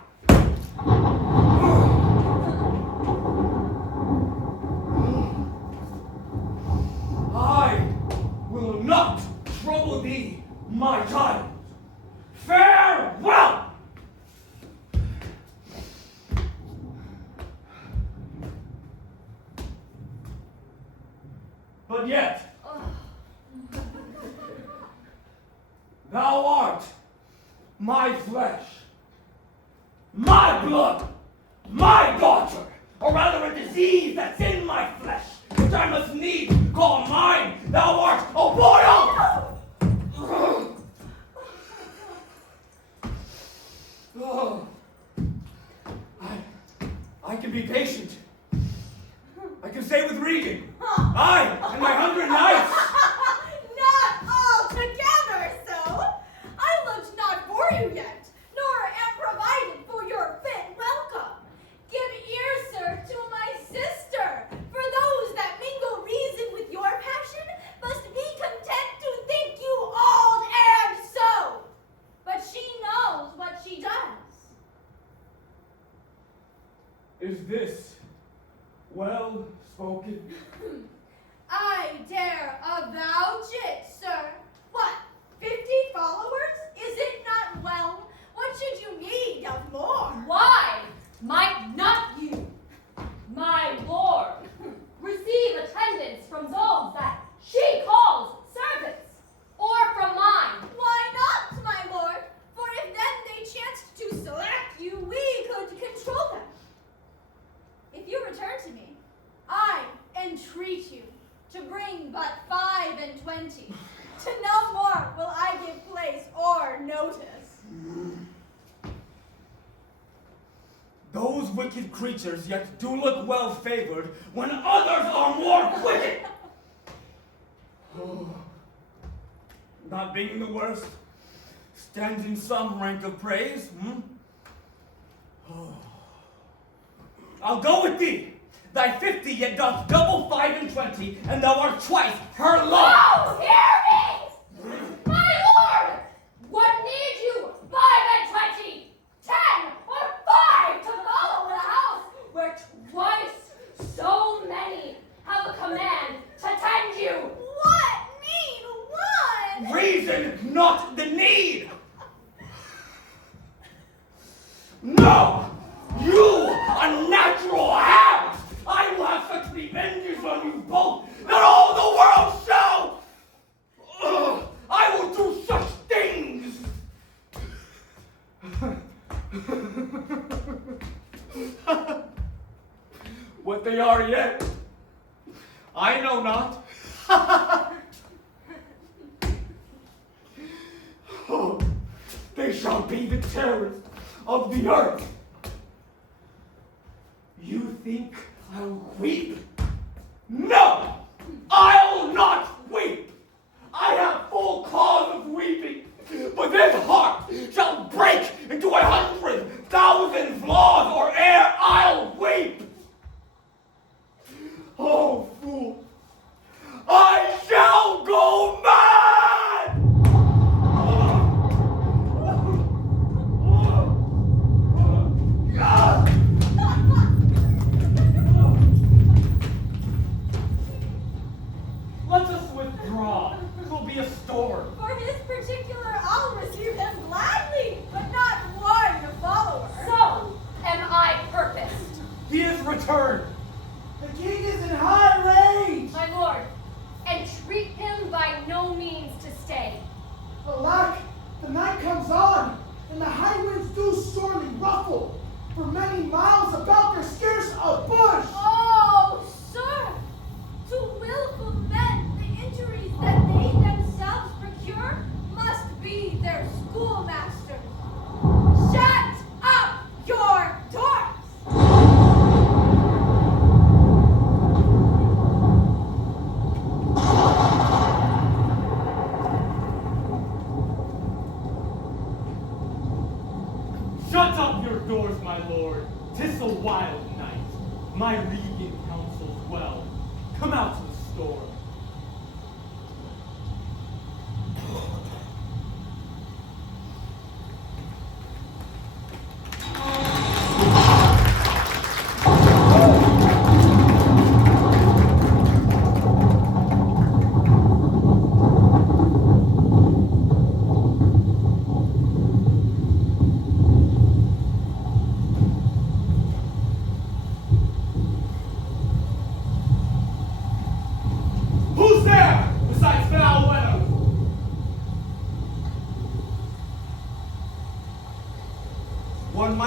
But yet, thou art my flesh, my blood, my daughter, or rather a disease that's in my flesh, which I must needs call mine. Thou art a boil! Oh, I can be patient. I can stay with Regan. I and my 100 knights. Not altogether so. I looked not for you yet, nor am provided for your fit welcome. Give ear, sir, to my sister. For those that mingle reason with your passion must be content to think you old and so. But she knows what she does. Is this well spoken? I dare avouch it, sir. What, 50 followers? Is it not well? What should you need of more? Why might not you, my lord, receive attendance from those that she calls servants, or from mine? Why not, my lord? For if then they chanced to select you, we could control them. If you return to me, I entreat you to bring but 5 and 20. To no more will I give place or notice. Those wicked creatures yet do look well favored when others are more wicked. Oh, not being the worst stands in some rank of praise. Oh. I'll go with thee. Thy 50 yet doth double 5 and 20, and thou art twice her love. Oh, hear me! My lord! What need you 5 and 20, 10 or 5 to follow in a house where twice so many have a command to tend you? What mean one? Reason, not the need. No! You unnatural hound! I will have such revengers on you both that all the world shall! I will do such things! What they are yet, I know not. Oh, they shall be the terrors of the earth. You think I'll weep? No! I'll not weep! I have full cause of weeping, but this heart shall break into 100,000 flaws, or ere I'll weep! Oh, fool! I shall go mad! Let us withdraw. It will be a storm. For his particular, I'll receive him gladly, but not one follower. So am I purposed. He is returned. The king is in high rage. My lord, entreat him by no means to stay. Alack, the night comes on, and the high winds do sorely ruffle. For many miles about there's scarce a bush. Oh, sir, to willful men, the injuries that they themselves procure must be their schoolmasters. Shut up your doors! Shut up your doors, my lord. 'Tis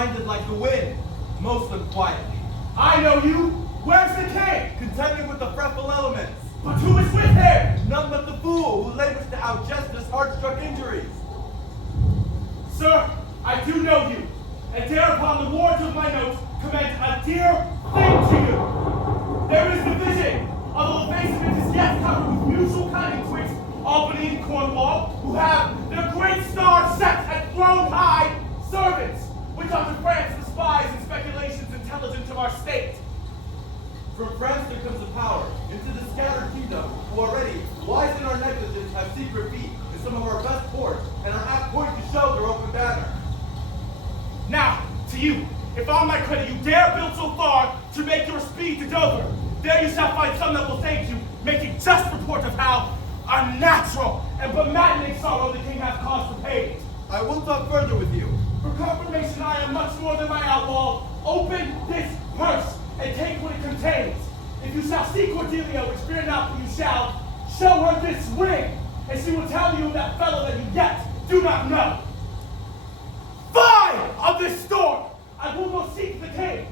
minded like the wind, most unquietly. I know you. Where's the king? Contending with the fretful elements. But who is with him? None but the fool who labors to outjust his heart-struck injuries. Sir, I do know you, and dare upon the words of my notes commend a dear thing to you. There is division, although the face of it is yet covered with mutual cunning twixt Albany and Cornwall, who have their great stars set at throne high servants, which unto France the spies and speculations intelligent of our state. From France there comes a power, into the scattered kingdom, who already, wise in our negligence, have secret feet in some of our best ports, and are at point to show their open banner. Now, to you, if on my credit you dare build so far to make your speed to Dover, there you shall find some that will thank you, making just report of how unnatural and bemaddening sorrow the king hath caused to pay it. I will talk further with you. For confirmation I am much more than my outlaw. Open this purse and take what it contains. If you shall see Cordelia, which fear not, for you shall, show her this ring, and she will tell you of that fellow that you yet do not know. Fie of this storm! I will go seek the king.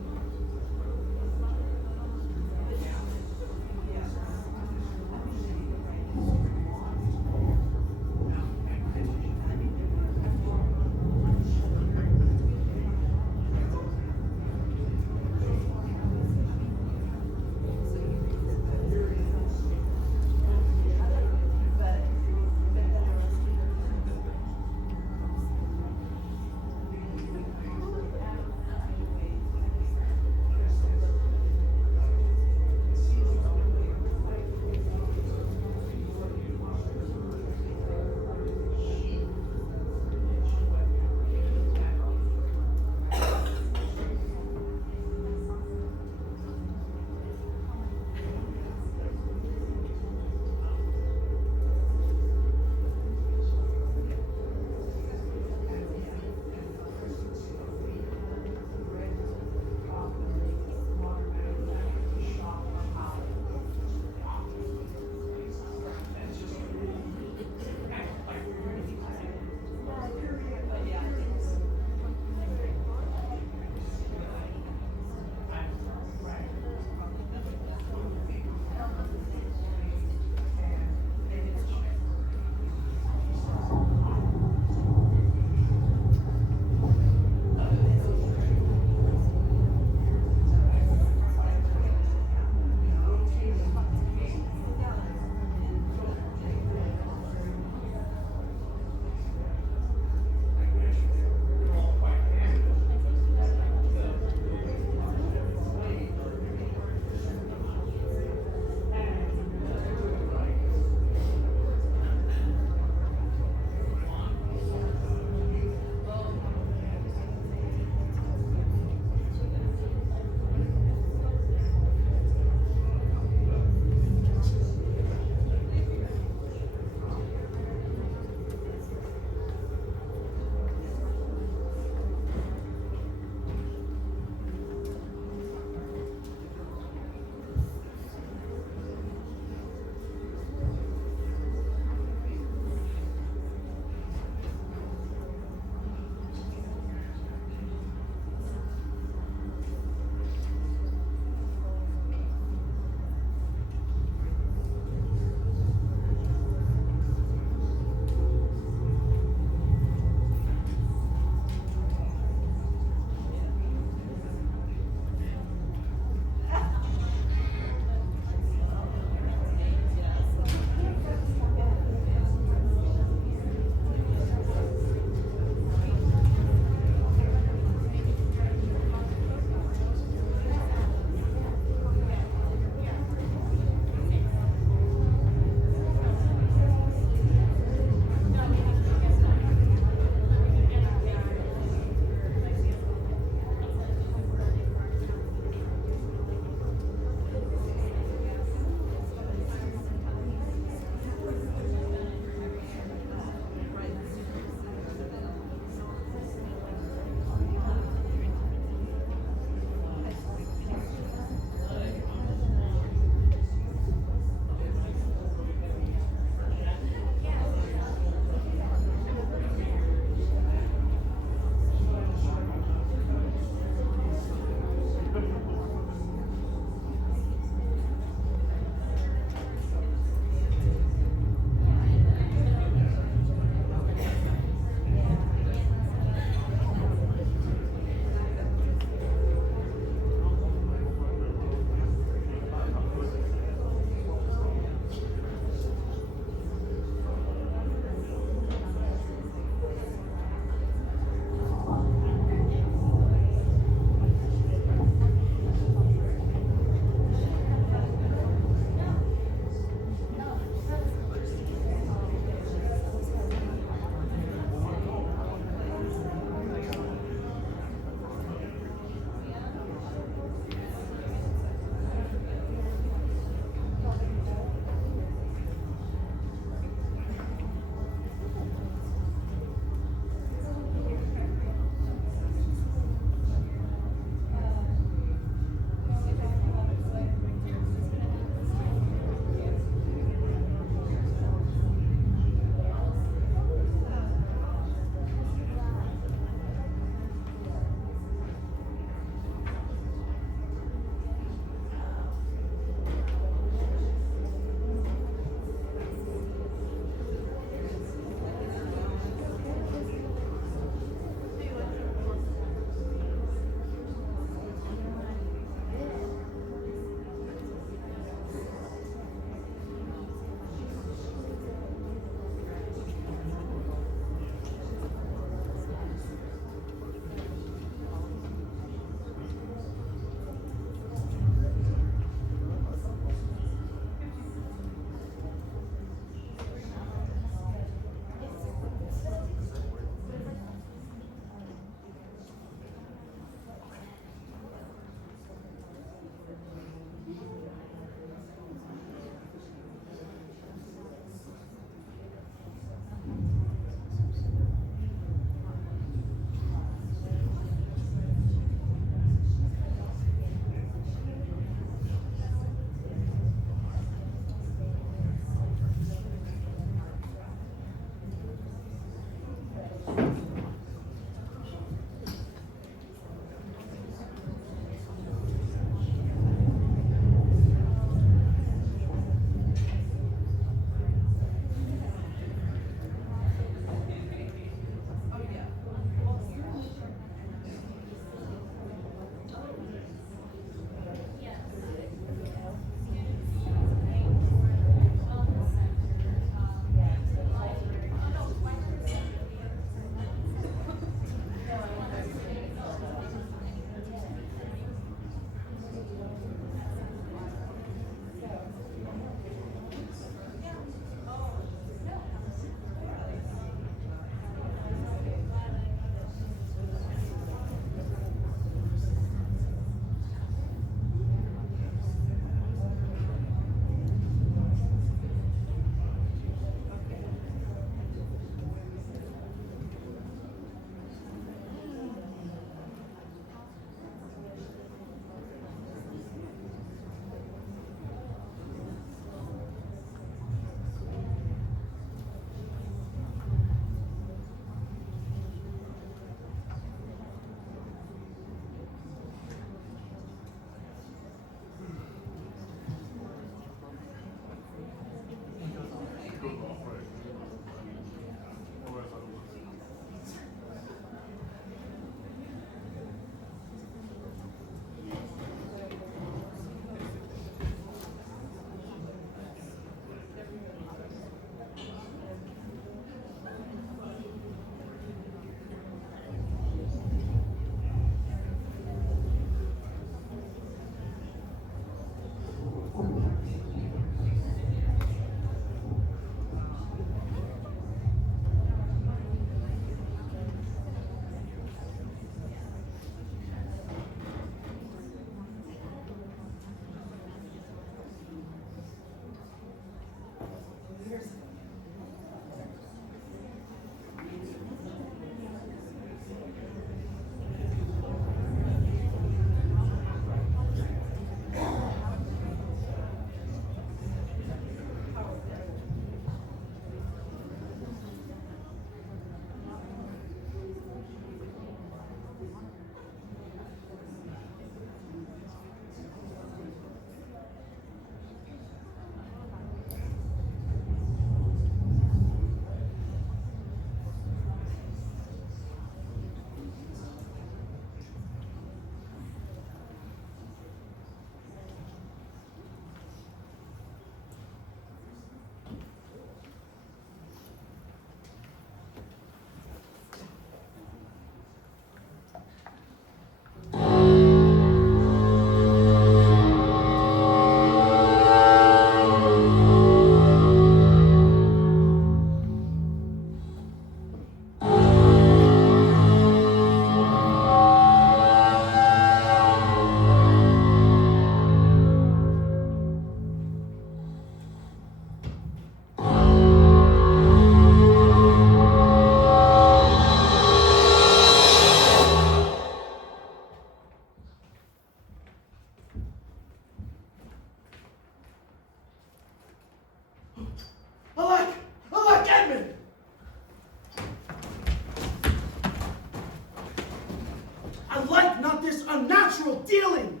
unnatural dealing.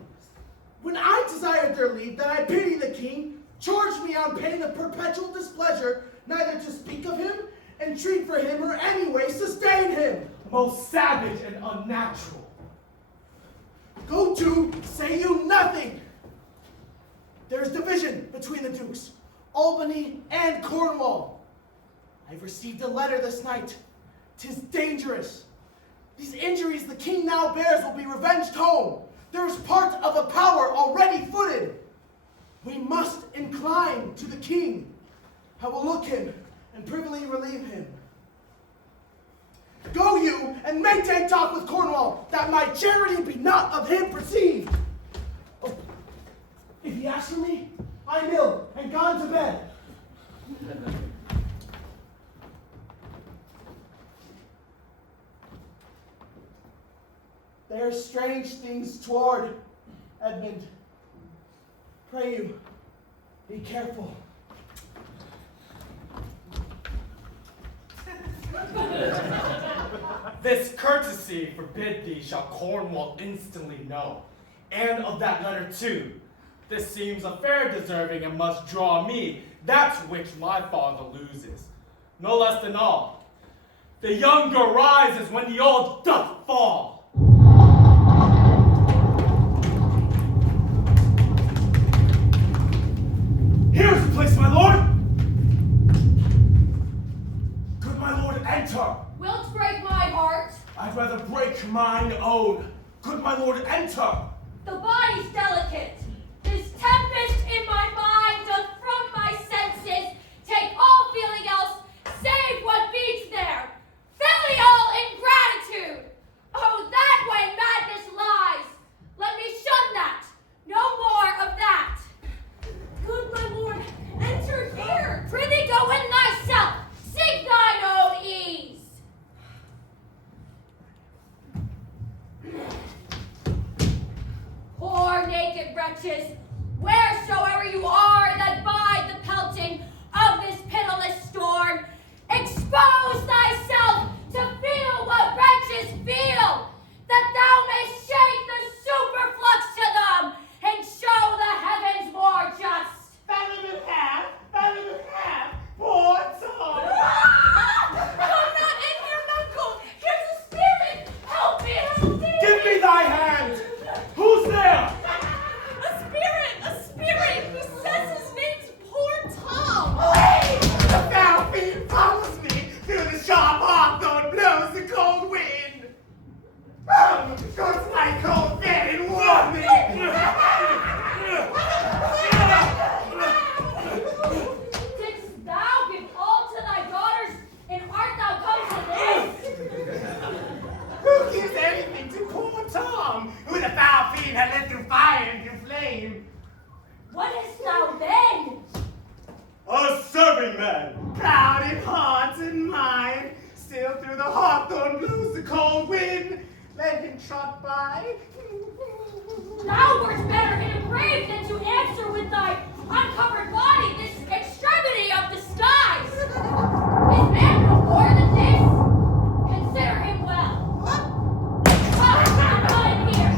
When I desired their leave, that I pity the king, charged me on pain of perpetual displeasure, neither to speak of him, entreat for him, or any way sustain him. Most savage and unnatural. Go to, say you nothing. There is division between the dukes, Albany and Cornwall. I've received a letter this night. 'Tis dangerous. These injuries the king now bears will be revenged home. There is part of a power already footed. We must incline to the king. I will look him and privily relieve him. Go you and maintain talk with Cornwall, that my charity be not of him perceived. Oh, if he asks for me, I'm ill and gone to bed. There are strange things toward, Edmund. Pray you, be careful. This courtesy forbid thee shall Cornwall instantly know, and of that letter too. This seems a fair deserving and must draw me that which my father loses, no less than all. The younger rises when the old doth fall. Here's the place, my lord. Could my lord enter? Wilt break my heart? I'd rather break mine own. Could my lord enter? The body's delicate. This tempest in my mind doth from my senses take all feeling else, save what beats there. Filial ingratitude! Oh, that way madness lies. Let me shun that. No more of that. Good my lord, enter here. Prithee go in thyself. Seek thine own ease. Poor naked wretches, wheresoever you are that bide the pelting of this pitiless storm, expose thyself to feel what wretches feel, that thou mayst shake the superflux to them and show the heavens more just. Better than half, poor Tom. Come not in here, Nuncle. Here's a spirit. Help me, help me! Give me thy hand. Who's there? A spirit. He says his name's Poor Tom. The foul fiend follows me through the sharp hawthorn blows the cold wind. Go to my cold bed and warm me. Didst thou give all to thy daughters, and art thou come to this? Who gives anything to poor Tom, who the foul fiend had led through fire and through flame? What hast thou been? A serving man, proud in heart and mind, still through the hawthorn blows the cold wind. Let him trot by. Thou wert better in a grave than to answer with thy uncovered body this extremity of the skies. Is man no more than this? Consider him well. Come, I'm in here.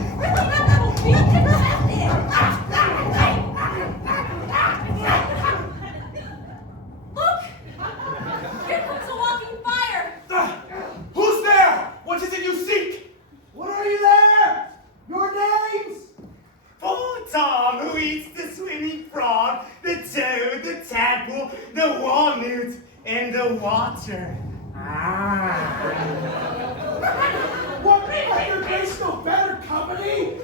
Be contented. Look! Here comes a walking fire. Who's there? What is it you seek? What are you there? Your names? Poor Tom, who eats the swimming frog, the toad, the tadpole, the walnut, and the water. What have your grace no better company?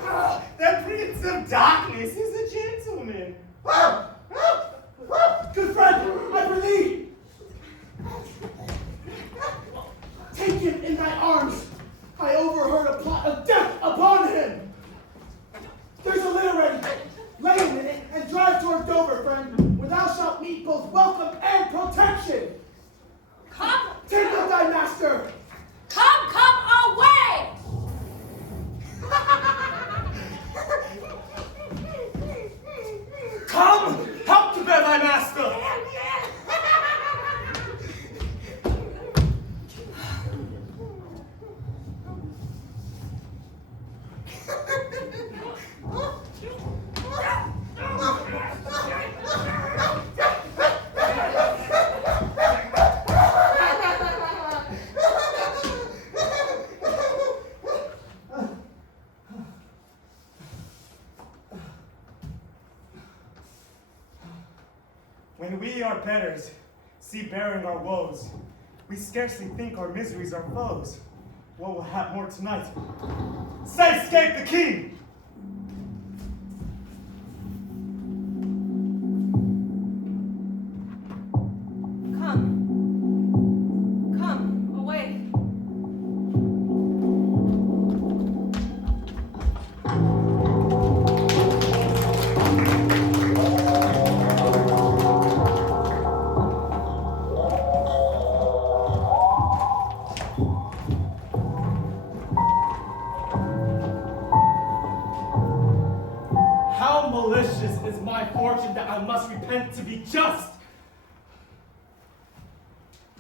The Prince of Darkness is a gentleman. Good friend, I prithee. Take him in thy arms. I overheard a plot of death upon him. There's a litter ready. Lay him in it and drive toward Dover, friend, where thou shalt meet both welcome and protection. Come, Take up thy master. come away! Come! When we, our betters, see bearing our woes, we scarcely think our miseries are foes. What will hap more tonight? Say, escape the king! Come away. How malicious is my fortune that I must repent to be just!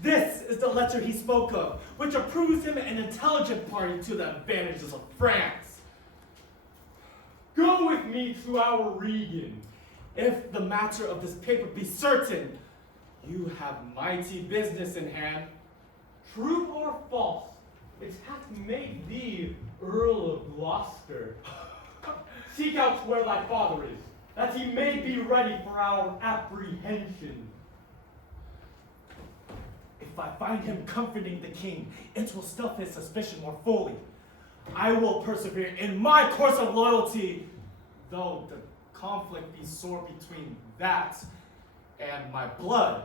This is the letter he spoke of, which approves him an intelligent party to the advantages of France. Go with me to our Regan. If the matter of this paper be certain, you have mighty business in hand. True or false, it hath made thee Earl of Gloucester. Seek out where thy father is, that he may be ready for our apprehension. If I find him comforting the king, it will stuff his suspicion more fully. I will persevere in my course of loyalty, though the conflict be sore between that and my blood.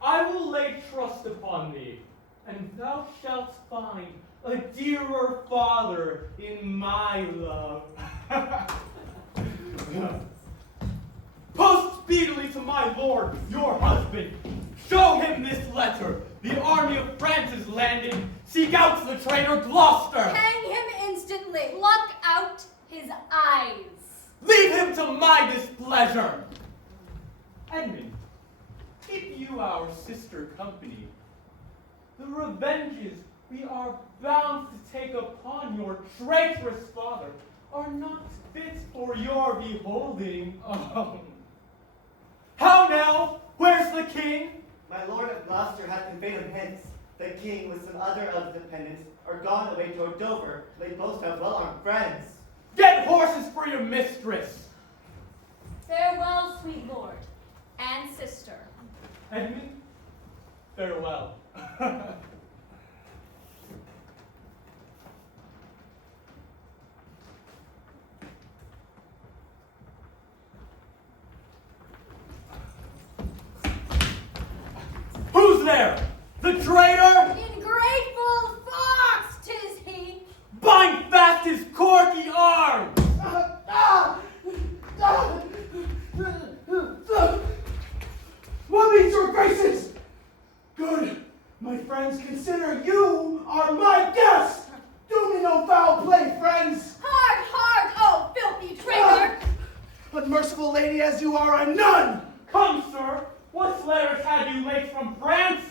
I will lay trust upon thee, and thou shalt find a dearer father in my love. Post speedily to my lord, your husband. Show him this letter. The army of France is landing. Seek out the traitor Gloucester. Hang him instantly. Pluck out his eyes. Leave him to my displeasure. Edmund, keep you our sister company. The revenges we are bound to take upon your traitorous father are not fit for your beholding. How now? Where's the king? My lord of Gloucester hath conveyed him hence. The king with some other of the dependents are gone away toward Dover. They both have well-armed friends. Get horses for your mistress. Farewell, sweet lord and sister. Edmund, farewell. Who's there? The traitor? Ingrateful fox, 'tis he. Bind fast his corky arms! What means your graces? Good. My friends, consider you are my guests. Do me no foul play, friends. Hard, hard, oh, filthy traitor. Unmerciful lady as you are, I'm none. Come, sir. What letters had you late from France?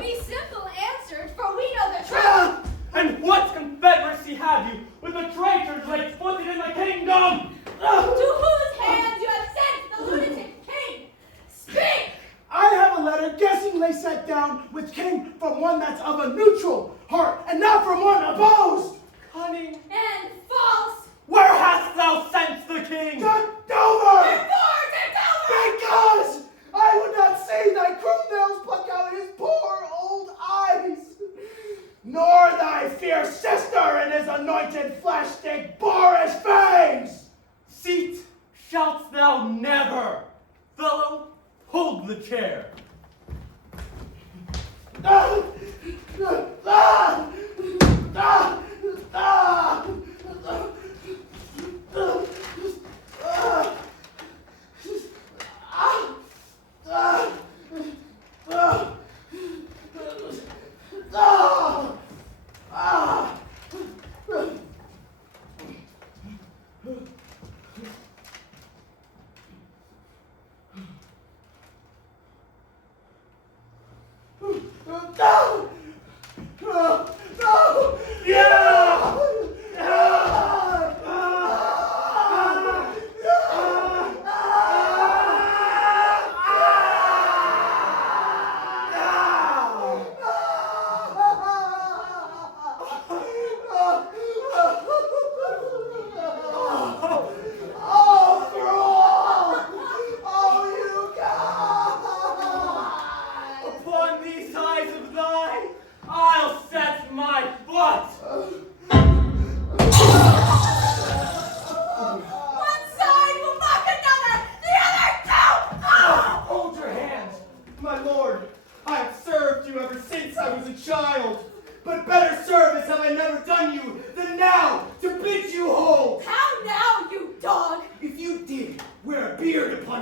Be simple answered, for we know the truth. And what confederacy have you with the traitors late footed in the kingdom? To whose hands you have sent the lunatic king? Speak! I have a letter guessing lay set down with king from one that's of a neutral heart and not from one opposed. Cunning. And false. Where hast thou sent the king? To Dover! Before to Dover! Because I would not see thy cruel nails pluck out his poor old eyes, nor thy fierce sister and his anointed flesh-stick boorish fangs. Seat shalt thou never. Fellow, hold the chair.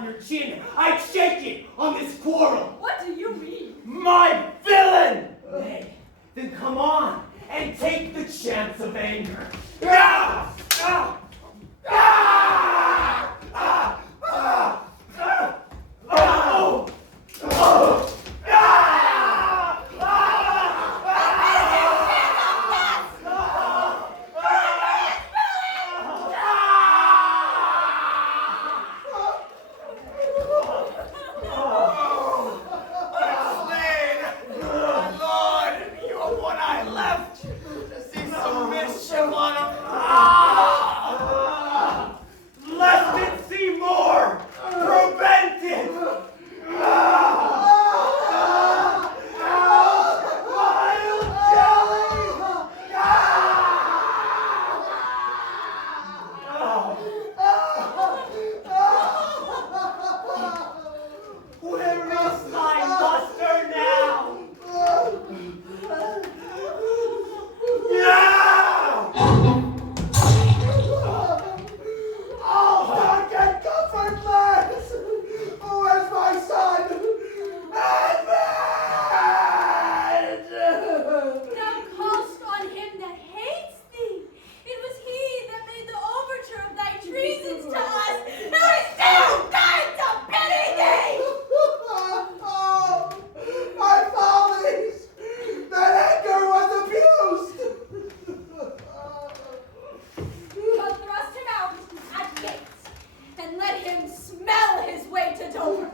on your chin. I'd shake it on this quarrel. What do you mean? My villain! Nay, then come on and take the chance of anger. Ah! Ah! Ah! Ah! Ah! Ah! Oh! Oh! Ah! My lord, you have one eye left. To see some mischief on him. Lest it see more! Prevent it! Where is my buster now? Yeah! Oh, don't get comfortless! Where's my son? Edmund! Thou call'st on him that hates thee. It was he that made the overture of thy treasons to us. Now he still died to pity thee! Oh, my follies! That anger was abused! But thrust him out at gates, and let him smell his way to Dover.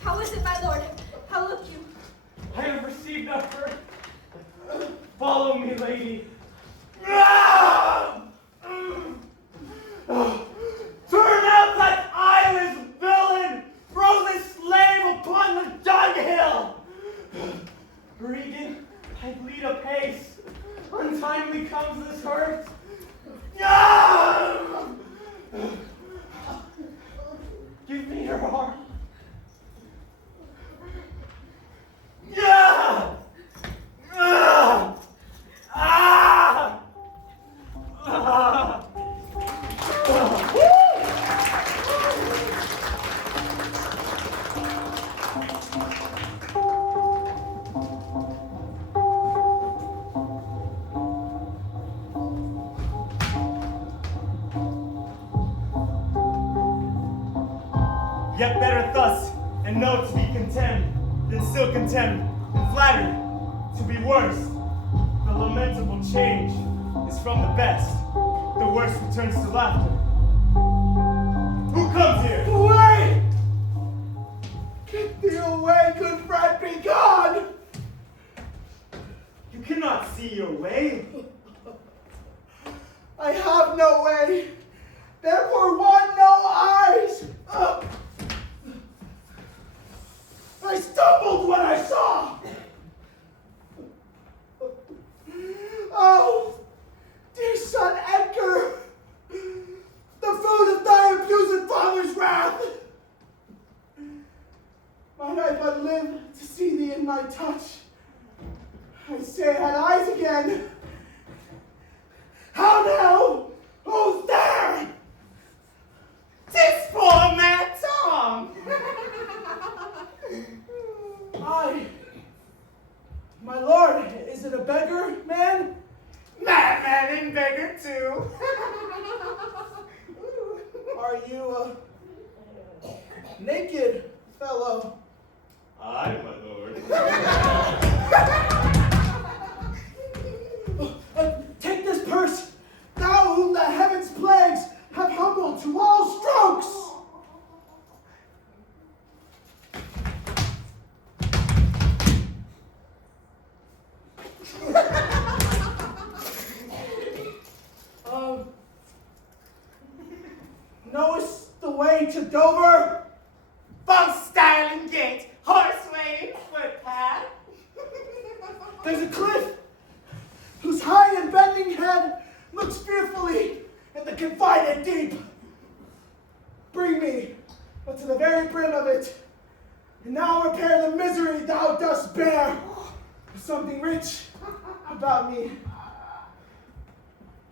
How is it, my lord? How look you? I have received no hurt. Follow me, lady. Turn out that eyeless villain! Throw this slave upon the dunghill! Regan, I bleed apace. Untimely comes this hurt. Give me your arm. Yeah! Ah! Ah! Ah! Yet better thus, and know to be contemned, than still contemned, and flattered to be worse. The lamentable change is from the best, the worst returns to laughter. Who comes here? Away! Get thee away, good friend, be gone! You cannot see your way. I have no way, therefore want no eyes. I stumbled when I saw. Oh, dear son Edgar, the food of thy abused father's wrath. Might I but live to see thee in my touch, I say I had eyes again. How now? Who's there? 'Tis poor man Tom. My lord, is it a beggar, man? Madman and beggar too. Are you a naked fellow? Aye, my lord. Take this purse, thou whom the heaven's plagues have humbled to all strokes. Knowest the way to Dover? From Styling Gate, horseway, footpath. There's a cliff whose high and bending head looks fearfully in the confined deep. Bring me but to the very brim of it, and now repair the misery thou dost bear with something rich about me.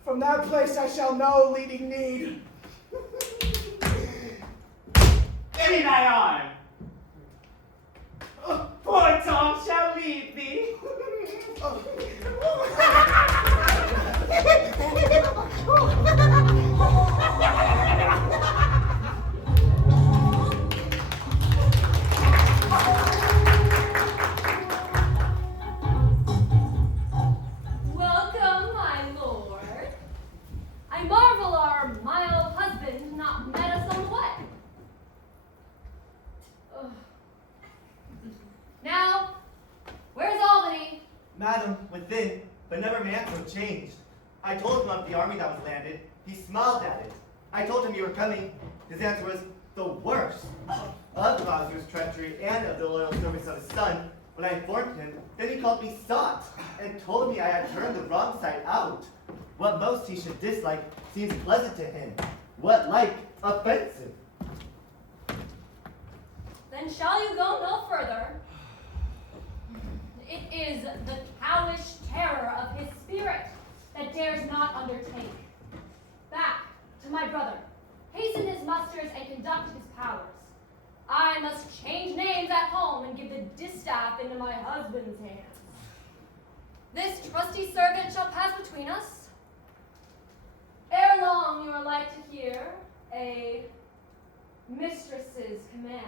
From that place I shall know leading need. Give me thy arm. Poor Tom shall lead thee. Welcome, my lord. I marvel our mild husband not met us on the way. Ugh. Now, where's Albany? Madam, within, but never man so changed. I told him of the army that was landed. He smiled at it. I told him you were coming. His answer was the worst. Of Gloucester's treachery and of the loyal service of his son. When I informed him, then he called me sot and told me I had turned the wrong side out. What most he should dislike seems pleasant to him. What like offensive. Then shall you go no further? It is the cowish terror of his spirit that dares not undertake. Back to my brother. Hasten his musters and conduct his powers. I must change names at home and give the distaff into my husband's hands. This trusty servant shall pass between us. Ere long you are like to hear a mistress's command.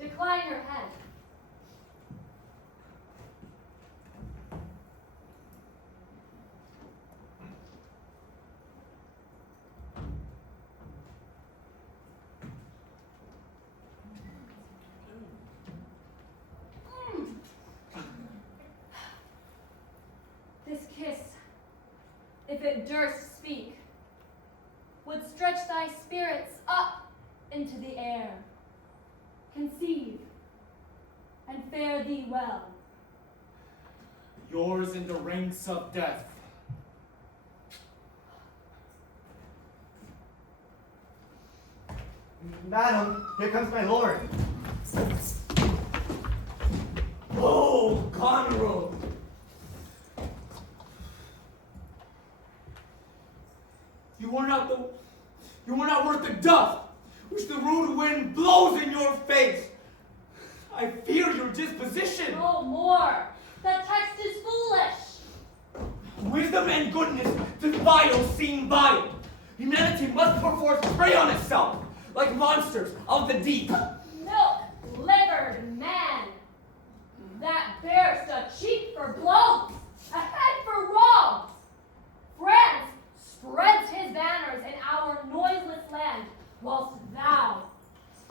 Decline your head. This kiss, if it durst speak, would stretch thy spirits up into the air. Conceive, and fare thee well. Yours in the ranks of death. Madam, here comes my lord. Oh, Goneril. You are not worth the dust which the rude wind blows in your face. I fear your disposition. No more. The text is foolish. Wisdom and goodness defy seen by it. Humanity must perforce prey on itself, like monsters of the deep. Milk-livered man, that bearst a cheek for blows, a head for wrongs. France spreads his banners in our noiseless land, whilst thou,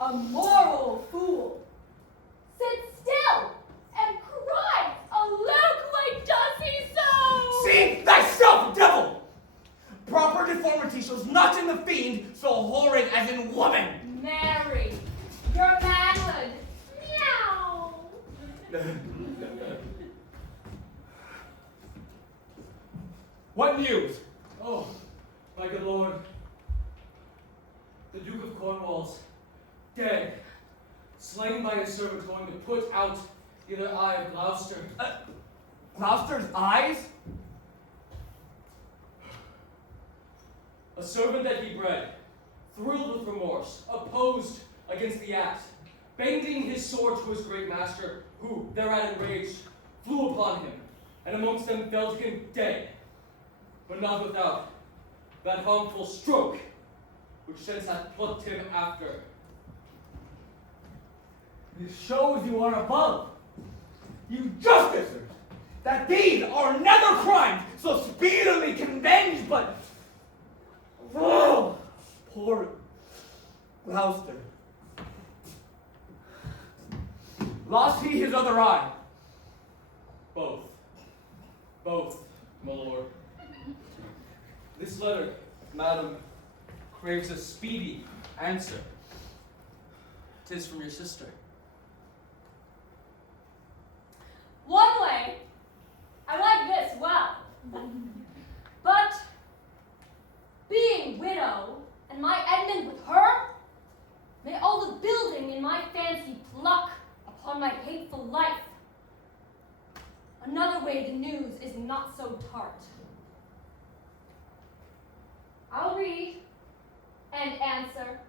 a moral fool, sit still and cries, "Alack, does he so?" See thyself, devil! Proper deformity shows not in the fiend so horrid as in woman. Mary, your manhood, meow. What news? Oh, my good lord. The Duke of Cornwall's dead, slain by his servant going to put out the other eye of Gloucester. Gloucester's eyes? A servant that he bred, thrilled with remorse, opposed against the act, bending his sword to his great master, who, thereat enraged, flew upon him, and amongst them felled him dead, but not without that harmful stroke, which since hath plucked him after. This shows you are above, you justicers, that these are nether crimes so speedily convenged, but oh, poor Gloucester. Lost he his other eye? Both, my lord. This letter, madam, craves a speedy answer. 'Tis from your sister. One way, I like this well. But being widow, and my Edmund with her, may all the building in my fancy pluck upon my hateful life. Another way the news is not so tart. I'll read and answer.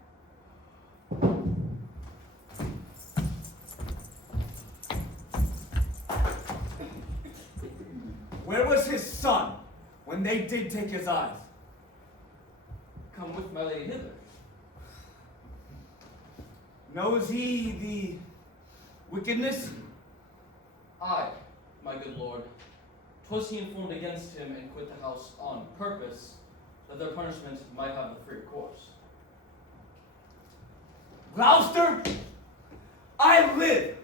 Where was his son when they did take his eyes? Come with my lady hither. Knows he the wickedness? Aye, my good lord. 'Twas he informed against him and quit the house on purpose, that their punishment might have the freer course. Gloucester, I live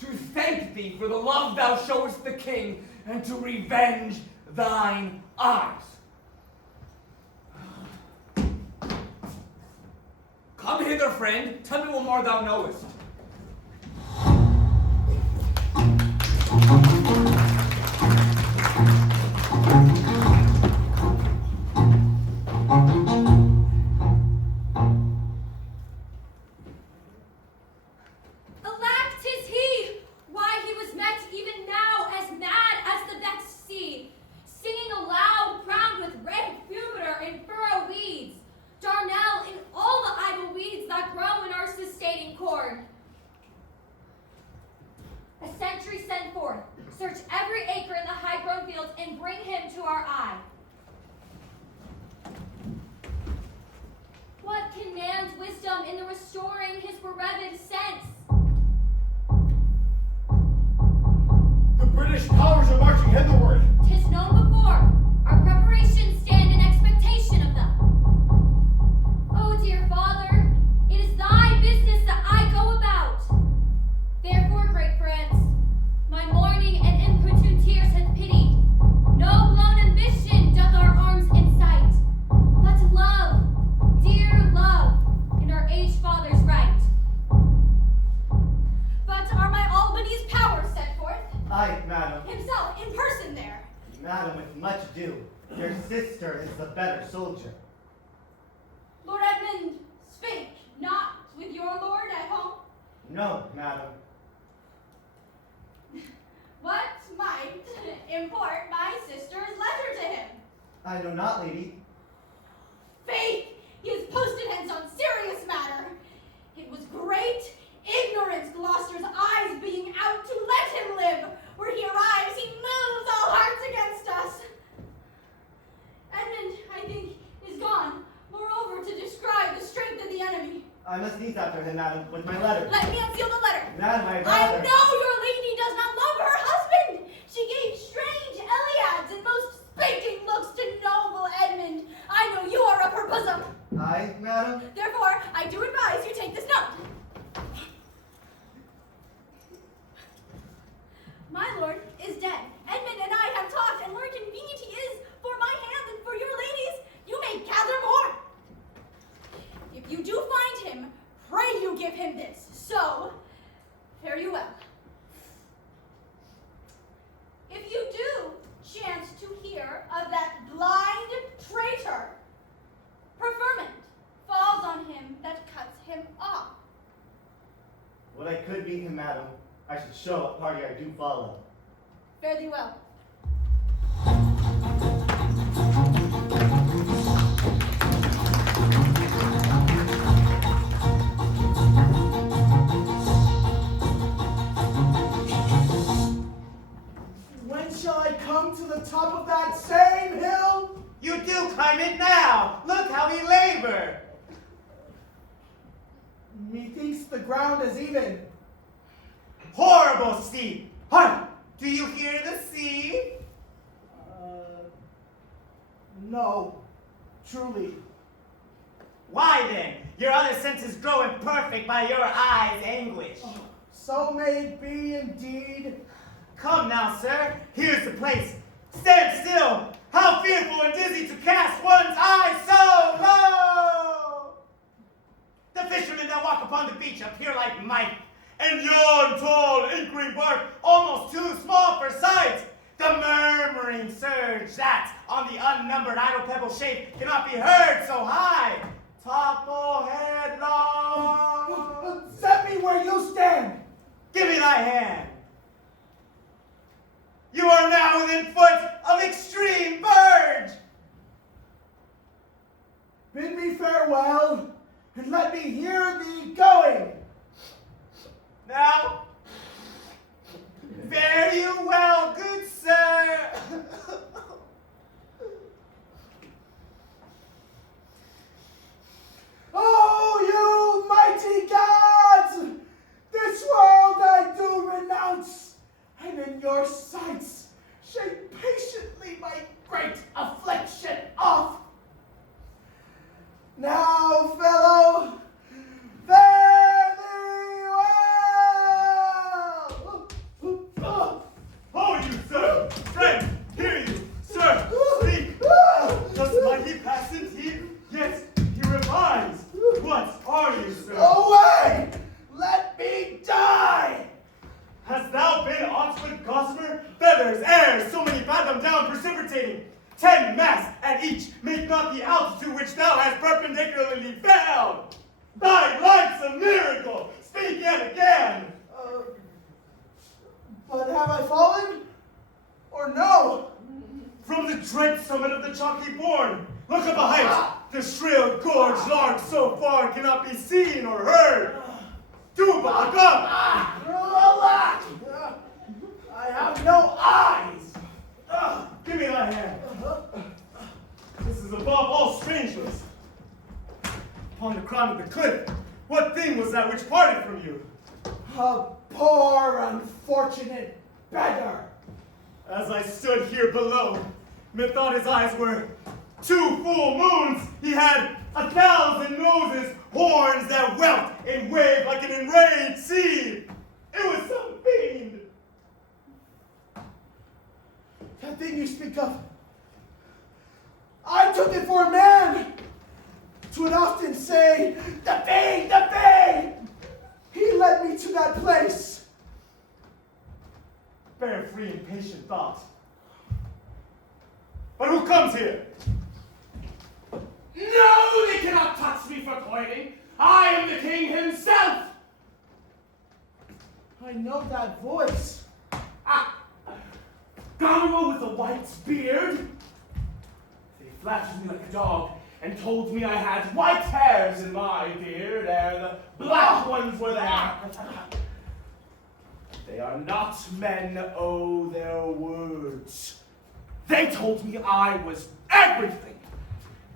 to thank thee for the love thou showest the king, and to revenge thine eyes. Come hither, friend. Tell me what more thou knowest. Alack, 'tis he! Why he was met even now as mad as the vexed sea, singing aloud, crowned with red fumiter and furrow weeds, darnel in all the idle weeds that grow in our sustaining corn. A sentry sent forth, search every acre in the high-grown fields, and bring him to our eye. What can man's wisdom in the restoring his bereaved sense? The British powers are marching hitherward. 'Tis known before. Our preparations stand in expectation of them. Oh, dear father, it is thy business that I go about. Therefore, great France, my mourning and importune tears hath pitied. No blown ambition doth our arms incite, but love, dear love, and our aged father's right. But are my Albany's powers set forth? Aye, madam. Himself, in person there. Madam, with much ado, your sister is the better soldier. Lord Edmund spake not with your lord at home. No, madam. What might import my sister's letter to him? I know not, lady. Faith, he has posted hence on serious matter. It was great ignorance Gloucester's eyes being out to let him live. Where he arrives, he moves all hearts against us. Edmund, I think, is gone. Moreover, to describe the strength of the enemy. I must sneeze after him, madam, with my letter. Let me unseal the letter. Madam, I I rather... know your lady does not love her husband. She gave strange Eliads and most spanking looks to noble Edmund. I know you are of her bosom. Aye, madam? Therefore, I do advise you take this note. My lord is dead. Edmund and I have talked, and where convenient he is for my hand and for your ladies, you may gather more. If you do find him, pray you give him this. So, fare you well. If you do chance to hear of that blind traitor, preferment falls on him that cuts him off. What I could be him, madam, I should show what party I do follow. Fare thee well. When shall I come to the top of that same hill? You do climb it now. Look how we labor. Methinks the ground is even. Horrible steep. Hark! Do you hear the sea? No, truly. Why then? Your other senses grow imperfect by your eyes' anguish. So may it be indeed. Come now, sir. Here's the place. Stand still. How fearful and dizzy to cast one's eyes so low. The fishermen that walk upon the beach appear like mice, and yon tall ink-green bark almost too small for sight. The murmuring surge that, on the unnumbered idle pebble shape, cannot be heard so high. Topple headlong. Set me where you stand. Give me thy hand. You are now within foot of extreme verge. 10 masts, and each make not the altitude which thou hast perpendicularly found. Thy life's a miracle. Speak yet again. But have I fallen? Or no? From the dread summit of the chalky bourne, look up a height. The shrill gorge large so far cannot be seen or heard. Do but look up. Alack! I have no eyes. Give me thy hand. This is above all strangeness. Upon the crown of the cliff, what thing was that which parted from you? A poor, unfortunate beggar. As I stood here below, methought his eyes were 2 full moons. He had 1,000 noses, horns that welt and waved like an enraged sea. It was some fiend. That thing you speak of, I took it for a man. 'Twould often say, the fiend, the fiend. He led me to that place. Bear free and patient thought. But who comes here? No, they cannot touch me for coining. I am the king himself. I know that voice. Goneril with a white beard. They flashed me like a dog and told me I had white hairs in my beard ere the black ones were there. They are not men, oh, their words. They told me I was everything.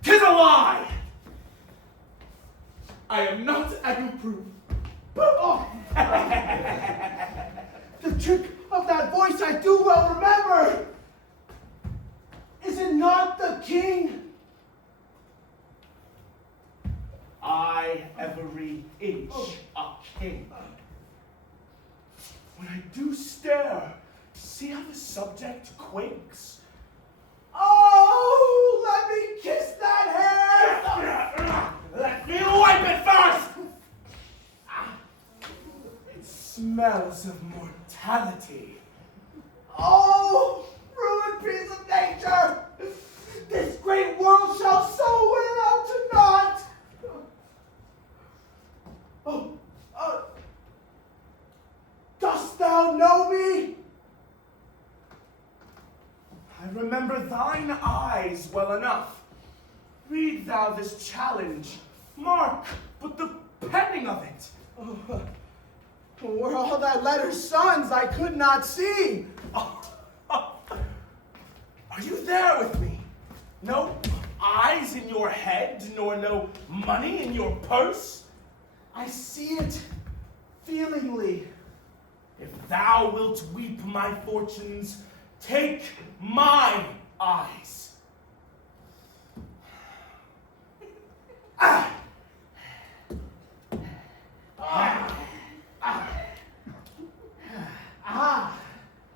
'Tis a lie. I am not as you prove. The trick of that voice I do well remember. Is it not the king? I every inch a king. When I do stare, see how the subject quakes? Oh, let me kiss that hair! Let me wipe it first! It smells of mortality. Oh, ruined piece of nature! This great world shall so wear out to naught! Dost thou know me? I remember thine eyes well enough. Read thou this challenge. Mark but the penning of it. Were all thy letters suns I could not see. Are you there with me? No eyes in your head, nor no money in your purse? I see it feelingly. If thou wilt weep my fortunes, take my eyes.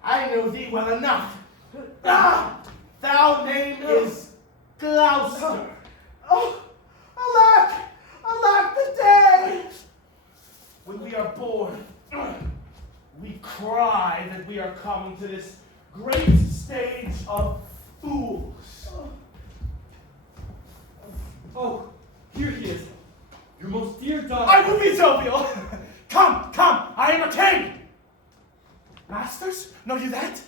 I know thee well enough. Thou name is Gloucester. Oh, alack the day! When we are born, we cry that we are come to this great stage of fools. Oh, here he is. Your most dear daughter. I will be jovial. Come, I am a king. Masters, know you that?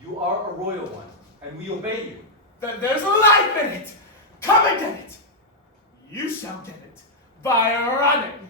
You are a royal one, and we obey you. Then there's life in it. Come and get it. You shall get it by running.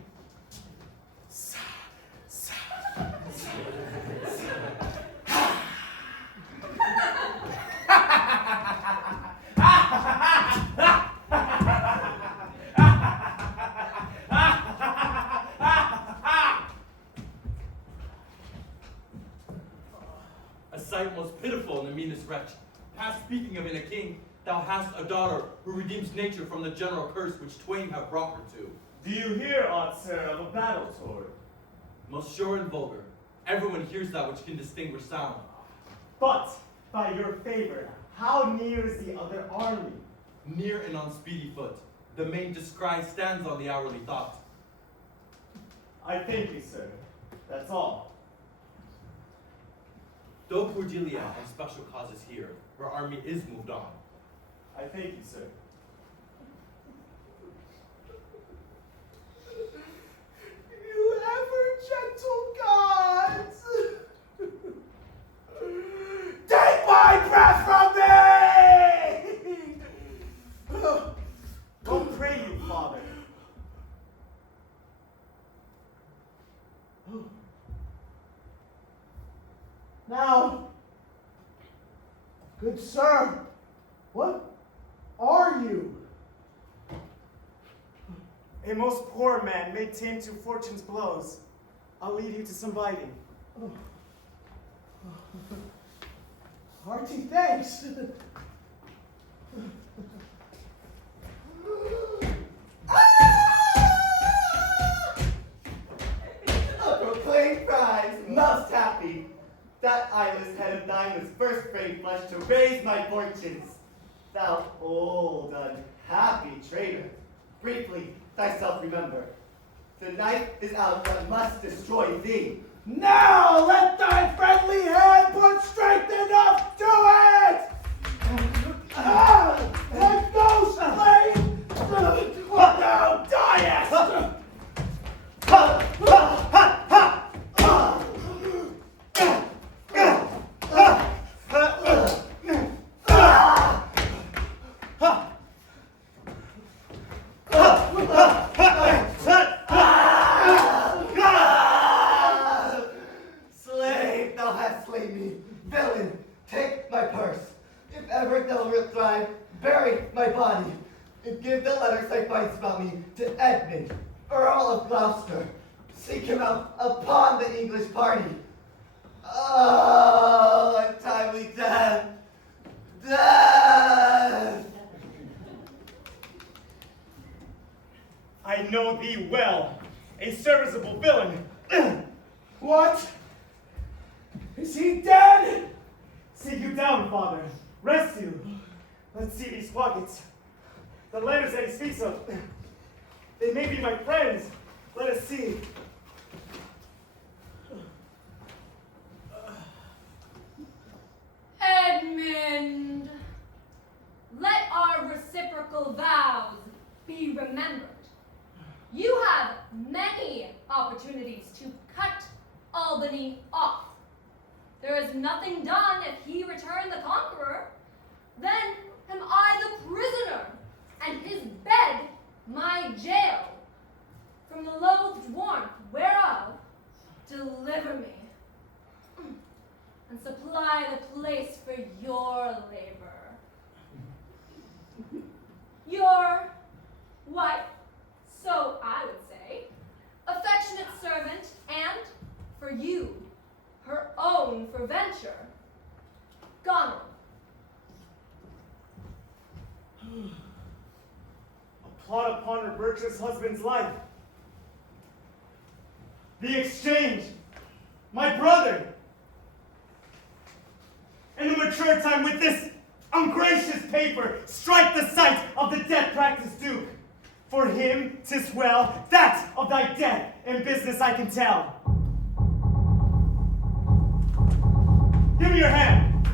A sight most pitiful in the meanest wretch. Past speaking of in a king, thou hast a daughter who redeems nature from the general curse which twain have brought her to. Do you hear aught, sir, of a battle sword? Most sure and vulgar. Everyone hears that which can distinguish sound. But, by your favor, how near is the other army? Near and on speedy foot. The main descry stands on the hourly thought. I thank you, sir. That's all. Though Cordelia has special causes here, her army is moved on. I thank you, sir. You ever gentle gods! Take my breath from me! What pray you, Father? Now, good sir, what are you? A most poor man made tame to fortune's blows. I'll lead you to some biting. Hearty thanks. A proclaimed prize, most happy. That eyeless head of thine was first brave flesh to raise my fortunes. Thou old, unhappy traitor, briefly thyself remember. The knife is out that must destroy thee. Now let thy friendly hand put strength enough to it! Let those slain, what thou diest! Slave, thou hast slain me. Villain, take my purse. If ever thou wilt thrive, bury my body. And give the letters I find about me to Edmund, Earl of Gloucester. Seek him out upon the English party. Oh, untimely death. Death! I know thee well, a serviceable villain. What? Is he dead? Sit you down, Father. Rest you. Let's see these pockets. The letters that he speaks of. They may be my friends. Let us see. Edmund, let our reciprocal vows be remembered. You have many opportunities to cut Albany off. There is nothing done if he return the conqueror. Then am I the prisoner, and his bed my jail. From the loathed warmth whereof deliver me, and supply the place for your labor. Your wife, so I would say, affectionate servant, and for you, her own for venture, Goneril. A plot upon her virtuous husband's life. The exchange. My brother. In the mature time with this ungracious paper, strike the sight of the death practice Duke. For him, 'tis well, that of thy death in business I can tell. Give me your hand.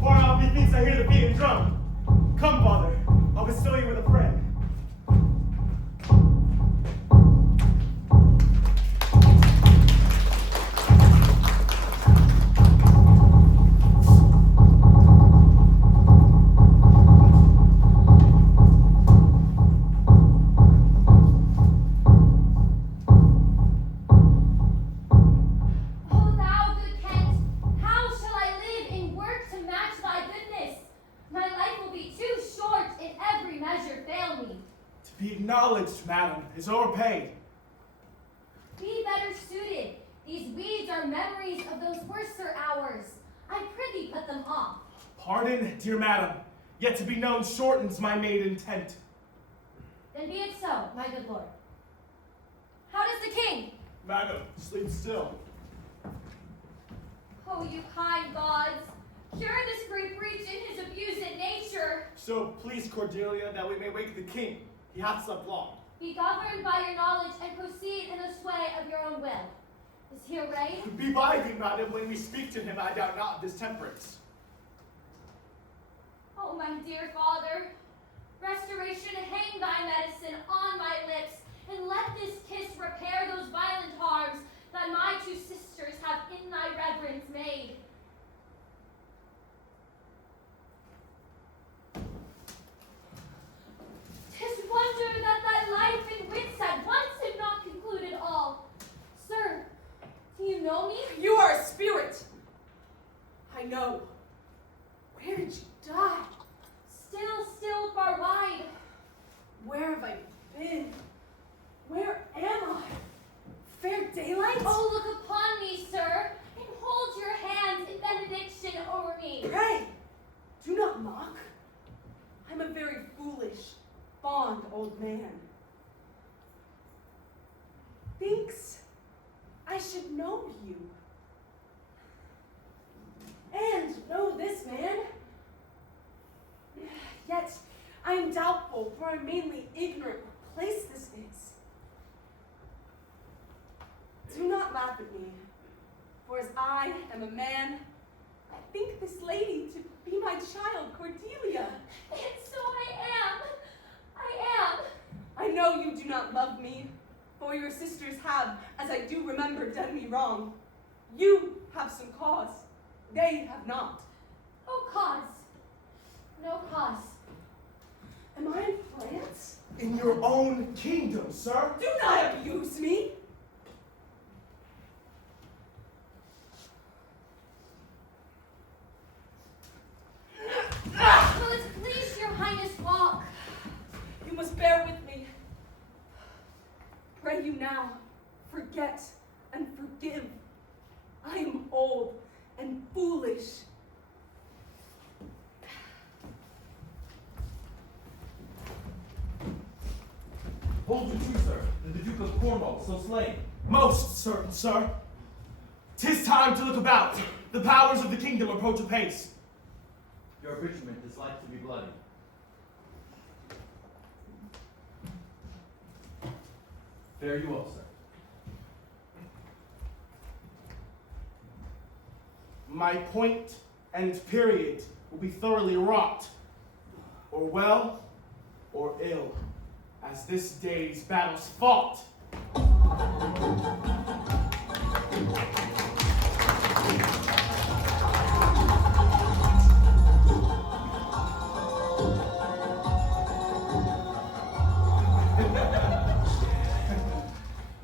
Far off methinks I hear the beating drum. Come, Father, I'll bestow you with a friend. O thou good Kent, how shall I live in work to match thy goodness? My life will be too short in every measure fail me. To be acknowledged, madam, is overpaid. Be better suited. These weeds are memories of those worser hours. I prithee put them off. Pardon, dear madam, yet to be known shortens my made intent. Then be it so, my good lord. How does the king? Madam, sleep still. Oh, you kind gods, cure this great breach in his abused nature. So please, Cordelia, that we may wake the king. He hath slept long. Be governed by your knowledge and proceed in the sway of your own will. Is he arrayed? Be by thee, madam, when we speak to him, I doubt not this temperance. Oh, my dear father, restoration, hang thy medicine on my lips, and let this kiss repair those violent harms that my two sisters have in thy reverence made. Tis wonder that thy life and wits at once have not concluded all. Sir, do you know me? You are a spirit. I know. Where did you die? Still far wide. Where have I been? Where am I? Fair daylight? Oh, look upon me, sir, and hold your hands in benediction over me. Pray, do not mock. I'm a very foolish, fond old man. Thinks I should know you. And know this man. Yet I am doubtful, for I'm mainly ignorant what place this is. Do not laugh at me, for as I am a man, I think this lady to be my child, Cordelia. And so I am. I know you do not love me, for your sisters have, as I do remember, done me wrong. You have some cause. They have not. Oh, cause. No cause. Am I in France? In your own kingdom, sir. Do not abuse me. Will it please your highness walk? You must bear with me. Pray you now, forget and forgive. I am old and foolish. Hold you true, sir, and the Duke of Cornwall so slain. Most certain, sir. 'Tis time to look about. The powers of the kingdom approach apace. Your abridgment is like to be bloody. Fare you well, sir. My point and period will be thoroughly wrought, or well, or ill, as this day's battles fought.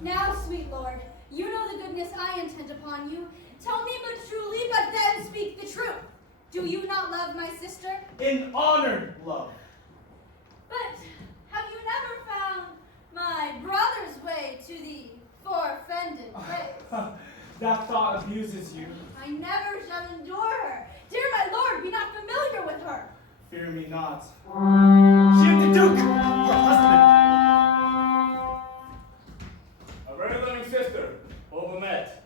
Now, sweet lord, you know the goodness I intend upon you. Tell me but truly, but then speak the truth. Do you not love my sister? In honored love. But have you never found my brother's way to the forfended place? That thought abuses you. I never shall endure her. Dear my lord, be not familiar with her. Fear me not. She and the Duke, her husband. A very loving sister, over met.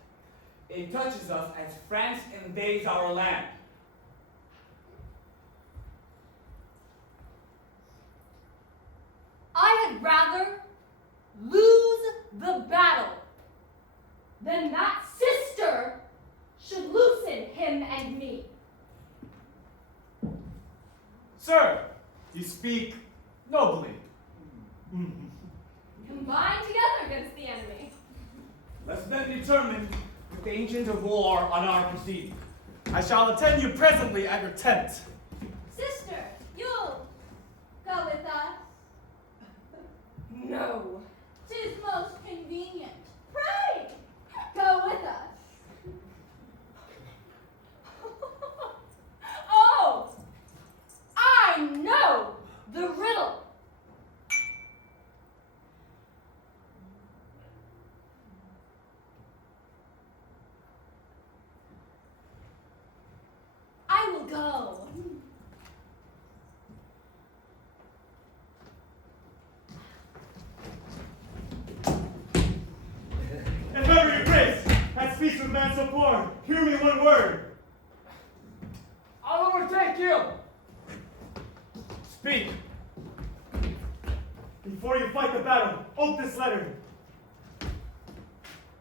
It touches us as France invades our land. I had rather lose the battle than that sister should loosen him and me. Sir, you speak nobly. Combine together against the enemy. Let's then determine with the ancient of war on our proceeding. I shall attend you presently at your tent. Sister, you'll go with us. No. 'Tis most convenient. Pray, go with us. Oh! I know the riddle. I will go. If ever your grace had speech with man so poor, hear me one word. I'll overtake you. Speak. Before you fight the battle, open this letter.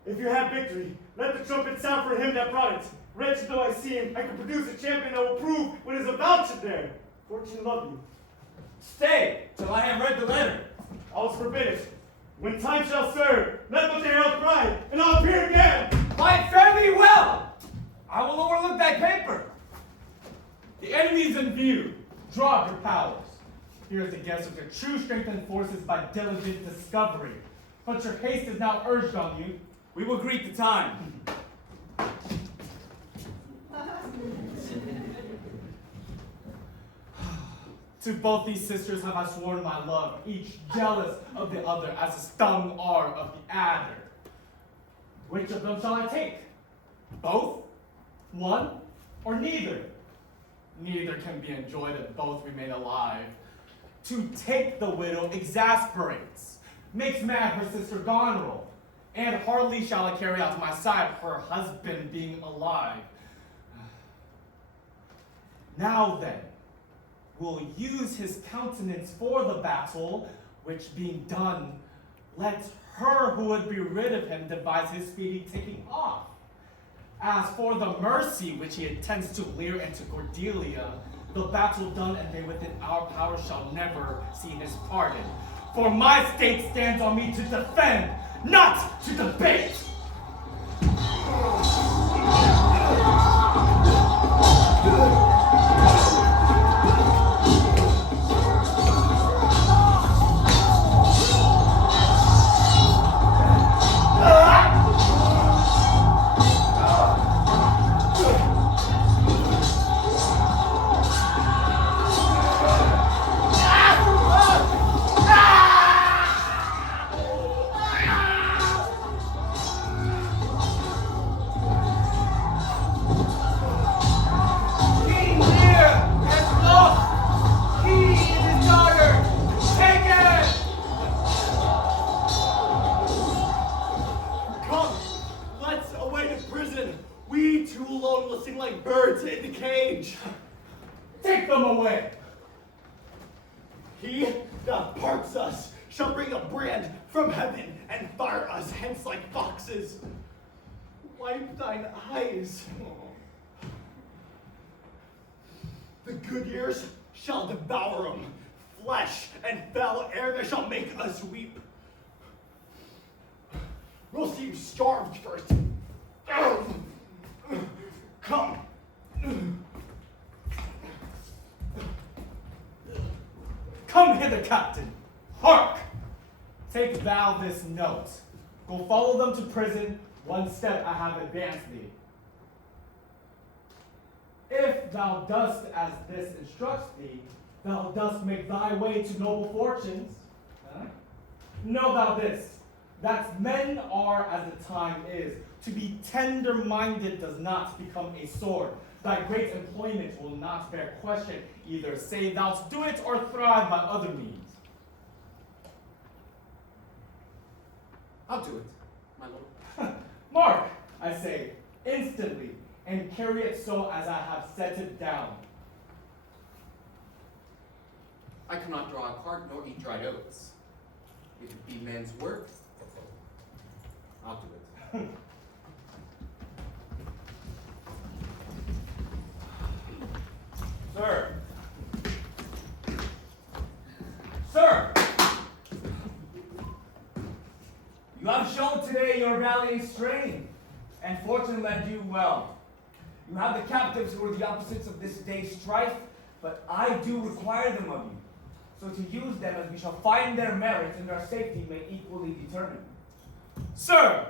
If you have victory, let the trumpet sound for him that brought it. Wretched though I seem, I can produce a champion that will prove what is about to bear. Fortune love you. Stay till I have read the letter. I was forbid it. When time shall serve, let the herald cry, and I'll appear again. Fight fairly well. I will overlook thy paper. The enemy is in view. Draw up your powers. Here is the guess of your true strength and forces by diligent discovery. But your haste is now urged on you. We will greet the time. To both these sisters have I sworn my love, each jealous of the other as the stung are of the adder. Which of them shall I take? Both? One? Or neither? Neither can be enjoyed if both remain alive. To take the widow exasperates, makes mad her sister Goneril, and hardly shall I carry out to my side her husband being alive. Now then, we'll use his countenance for the battle, which being done, let her who would be rid of him devise his speedy taking off. As for the mercy which he intends to Lear and to Cordelia, the battle done and they within our power shall never see his pardon. For my state stands on me to defend, not to debate. King Lear has lost. He and his daughter taken. Come, let's away to prison. We two alone will sing like birds in the cage. Take them away. He that parts us shall bring a brand from heaven and fire us hence like foxes. Wipe thine eyes. The good years shall devour 'em. Flesh and foul air that shall make us weep. We'll see you starved first. Come. Come hither, captain. Hark! Take thou this note. Go follow them to prison. One step I have advanced thee. If thou dost as this instructs thee, thou dost make thy way to noble fortunes. Know thou this, that men are as the time is. To be tender-minded does not become a sword. Thy great employment will not bear question. Either say thou'st do it or thrive by other means. I'll do it, my lord. Mark, I say, instantly, and carry it so as I have set it down. I cannot draw a cart nor eat dried oats. If it be man's work, I'll do it. Sir. Sir. You have shown today your valiant strain, and fortune led you well. You have the captives who are the opposites of this day's strife, but I do require them of you. So to use them as we shall find their merits and their safety may equally determine. Sir,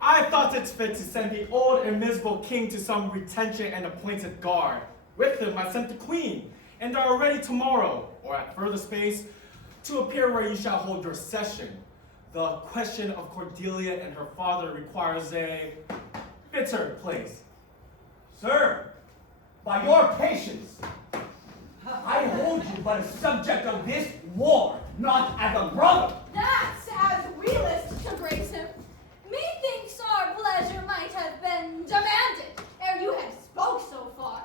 I thought it fit to send the old and miserable king to some retention and appointed guard. With him I sent the queen, and are ready tomorrow, or at further space, to appear where you shall hold your session. The question of Cordelia and her father requires a bitter place. Sir, by your patience, I hold you but a subject of this war, not as a brother. That's as we list to grace him. Methinks our pleasure might have been demanded ere you had spoke so far.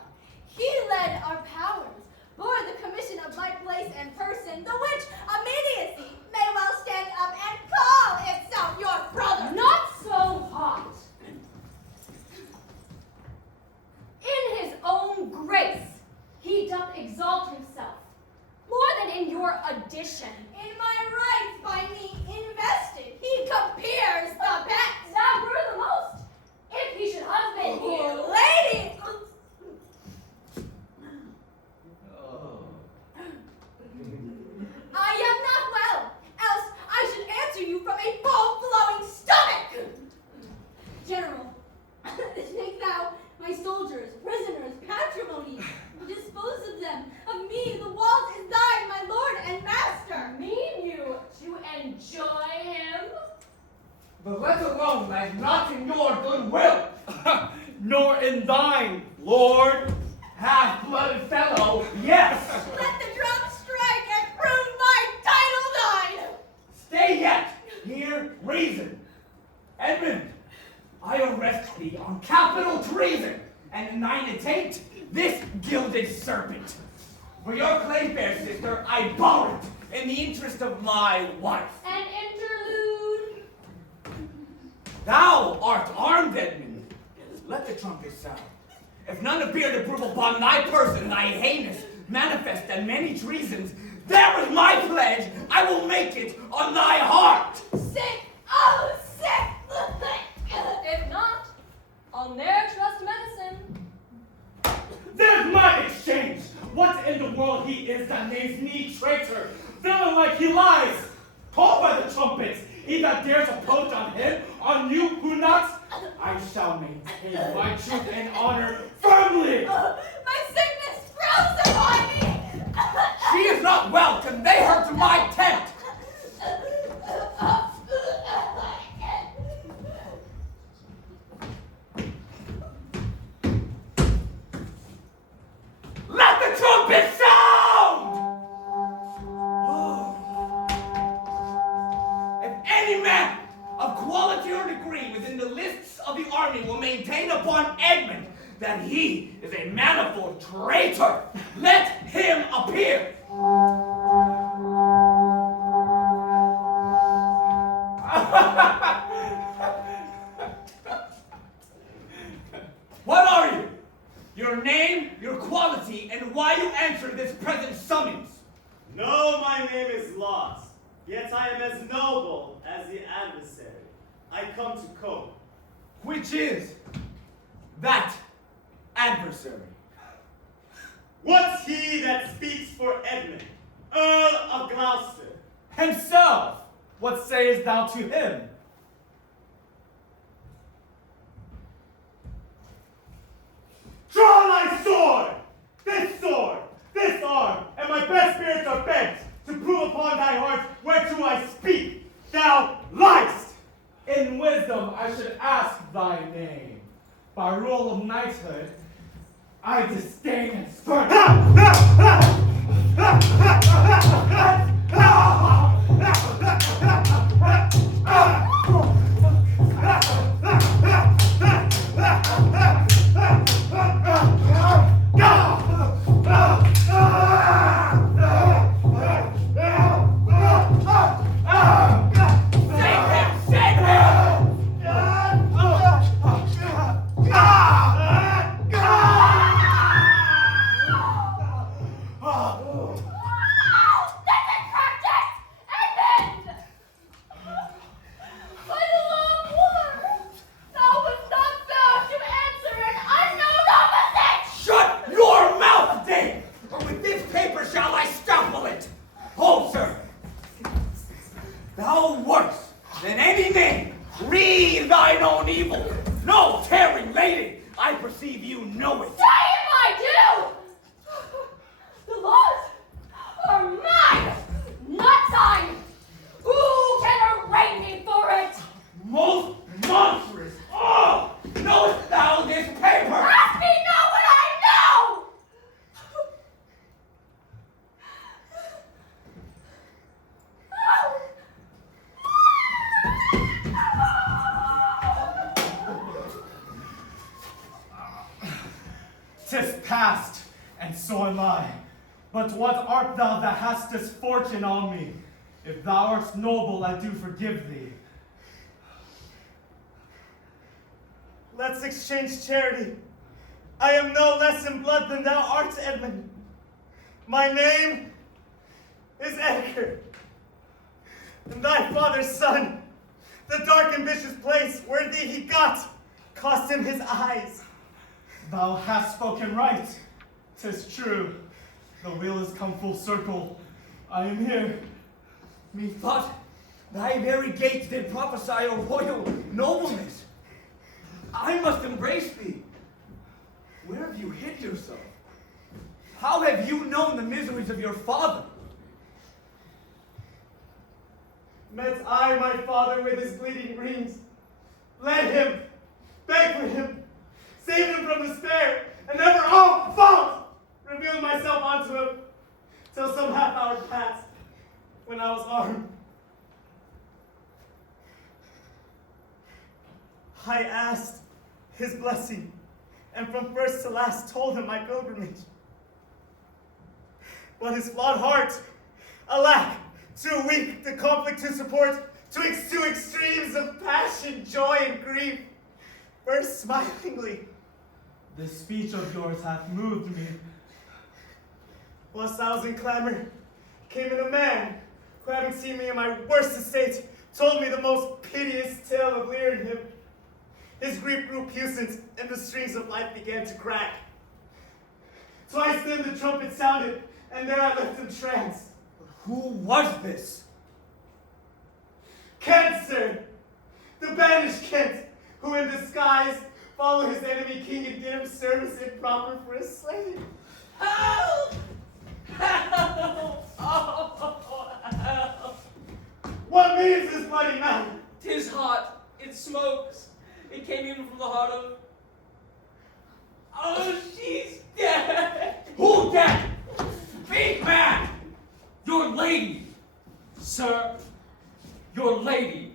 He led our powers, bore the commission of my place and person, the which immediacy may well stand up and call itself your brother. Not addition. In my rights by me invested, he compares the best. That were the most, if he should husband you. Oh, lady! I am not well, else I should answer you from a full-flowing stomach. General, take thou my soldiers, prisoners, patrimony, dispose of them. Of me, the walls is thine, my lord and master. Mean you to enjoy him? The let alone lies not in your goodwill, Nor in thine, Lord. half-blooded fellow, yes. Let the drum strike and prove my title thine. Stay yet, hear reason. Edmund, I arrest thee on capital treason, and inanitate this gilded serpent. For your claim, fair sister, I bar it in the interest of my wife. An interlude. Thou art armed, Edmund. Let the trumpet sound. If none appear to prove upon thy person thy heinous, manifest, and many treasons, there is my pledge, I will make it on thy heart. Sick, oh, sick. If not, I'll ne'er trust medicine. There's my exchange. What in the world he is that names me traitor? Villain like he lies. Called by the trumpets. He that dares approach on him, on you who knocks, I shall maintain my truth and honor firmly. My sickness grows upon me. She is not well, convey her to my tent. Let the trumpet sound! If any man of quality or degree within the lists of the army will maintain upon Edmund that he is a manifold traitor, let him appear. What are you? Your name, your quality, and why you answer this present summons? No, my name is lost, yet I am as noble as the adversary. I come to cope. Which is that adversary? What's he that speaks for Edmund, Earl of Gloucester? Himself. What sayest thou to him? Draw thy sword! This arm, and my best spirits are bent to prove upon thy heart whereto I speak. Thou liest! In wisdom I should ask thy name. By rule of knighthood, I disdain and spurn. Past, and so am I. But what art thou that hast this fortune on me? If thou art noble, I do forgive thee. Let's exchange charity. I am no less in blood than thou art, Edmund. My name is Edgar, and thy father's son. The dark and vicious place where thee he got, cost him his eyes. Thou hast spoken right. 'Tis true. The wheel has come full circle. I am here. Methought thy very gates did prophesy a royal nobleness. I must embrace thee. Where have you hid yourself? How have you known the miseries of your father? Met I my father with his bleeding rings, led him, begged for him, saved him from despair, and never all fault revealed myself unto him, till some half hour passed, when I was armed. I asked his blessing, and from first to last told him my pilgrimage. But his flawed heart, alack, too weak the conflict to support, twixt two extremes of passion, joy, and grief, burst smilingly. This speech of yours hath moved me. Whilst I was in clamor, came in a man who, having seen me in my worst estate, told me the most piteous tale of Lear and him. His grief grew puissant, and the strings of life began to crack. Twice then the trumpet sounded, and there I left him tranced. Who was this? Kent, sir, the banished Kent, who in disguise followed his enemy king and did him service improper for his slave. Help! Help! Oh, help! What means this bloody night? 'Tis hot. It smokes. It came even from the heart of... Oh, she's dead! Who dead? Speak, man! Your lady, sir. Your lady.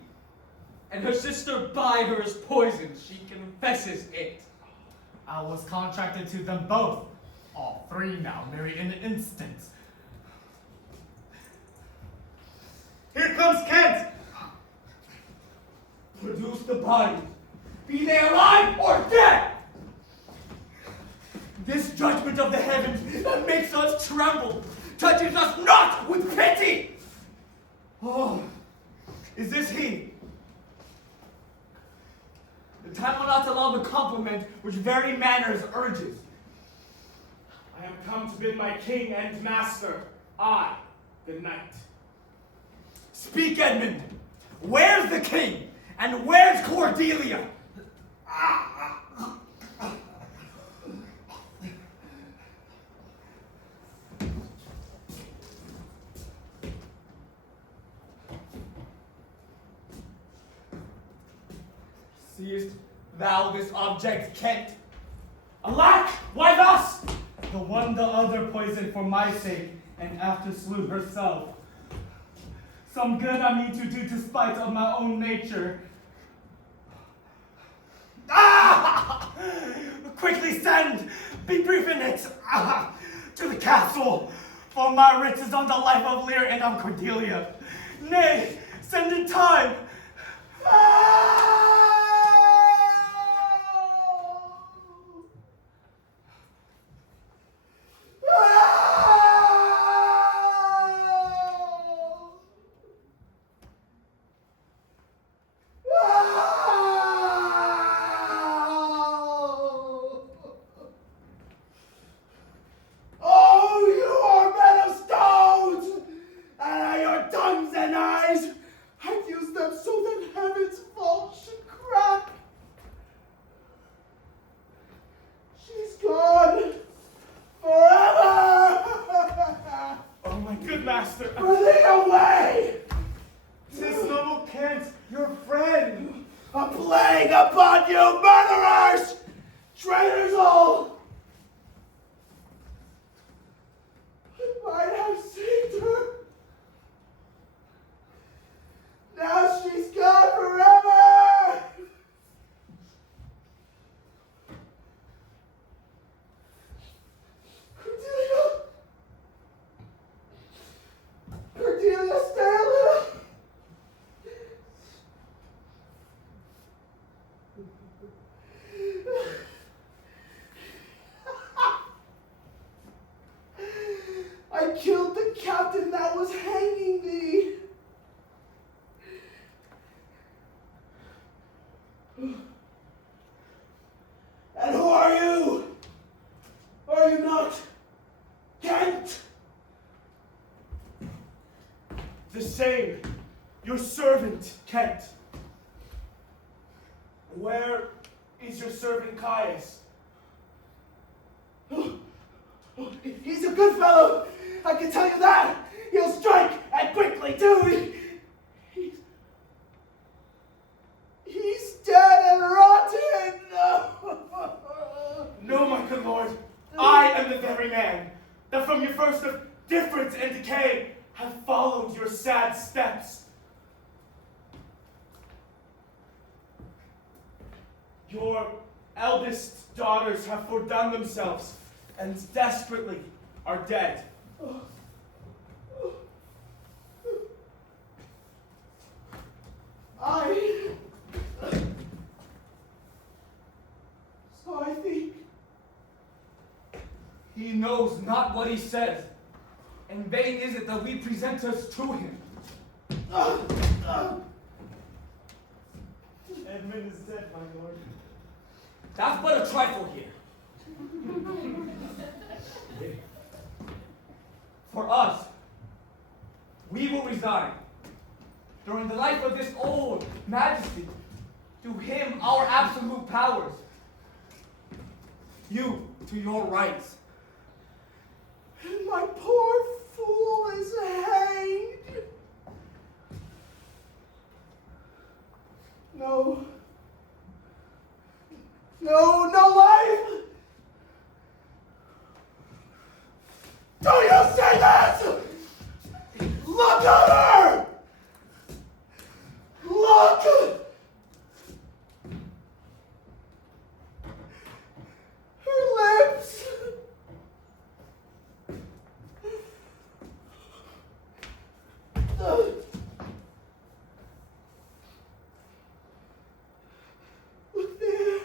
And her sister by her is poisoned. She confesses it. I was contracted to them both. All three now marry in an instant. Here comes Kent! Produce the bodies. Be they alive or dead! This judgment of the heavens that makes us tremble touches us not with pity! Oh, is this he? The time will not allow the compliment which very manners urges. I am come to bid my king and master, I, the knight. Speak, Edmund. Where's the king? And where's Cordelia? Seest thou this object, Kent? Alack, why thus? The one the other poisoned for my sake, and after slew herself. Some good I mean to do despite of my own nature. Ah! Quickly send, be brief in it, to the castle, for my writ is on the life of Lear and on Cordelia. Nay, send in time. Oh, you are men of stones! And are your tongues and eyes? I've used them so that heaven's vault should crack. She's gone forever! Oh, my good master. Flee away! 'Tis noble Kent, your friend. A plague upon you, murderers! Traitors all! I might have saved her. Now she's gone forever! Cordelia! Cordelia, stay a little! I killed the captain that was hanging thee. And who are you? Are you not Kent? The same, your servant, Kent. Where is your servant Caius? He's a good fellow, I can tell you that. He'll strike, and quickly too. He's dead and rotten. No, my good lord, I am the very man that from your first of difference and decay have followed your sad steps. Your eldest daughters have fordone themselves and desperately are dead. So I think. He knows not what he says, and vain is it that we present us to him. Edmund is dead, my lord. That's but a trifle here. For us, we will resign during the life of this old majesty to him our absolute powers. You to your rights. And my poor fool is hanged. No. No life! Do you say that? Look at her! Look! Her lips! Look there.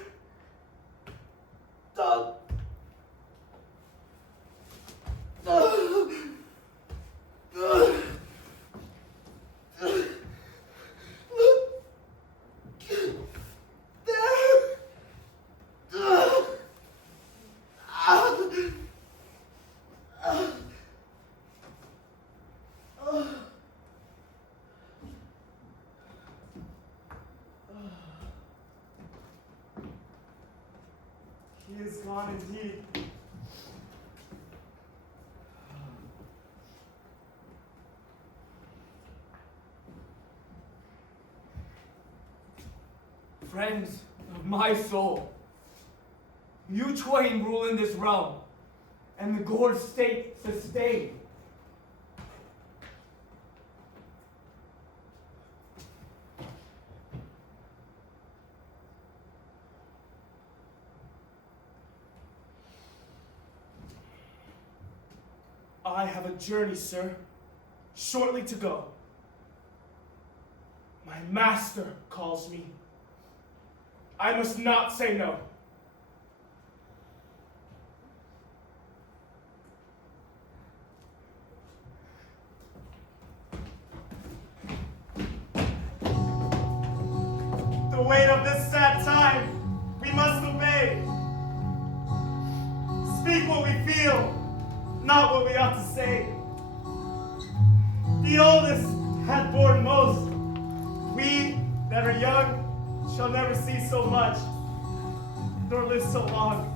He is gone indeed. Friends of my soul, you twain rule in this realm, and the Gore state sustain. I have a journey, sir, shortly to go. My master calls me. I must not say no. The weight of this sad time, we must obey. Speak what we feel, not what we ought to say. The oldest hath borne most. We that are young shall never see so much, nor live so long.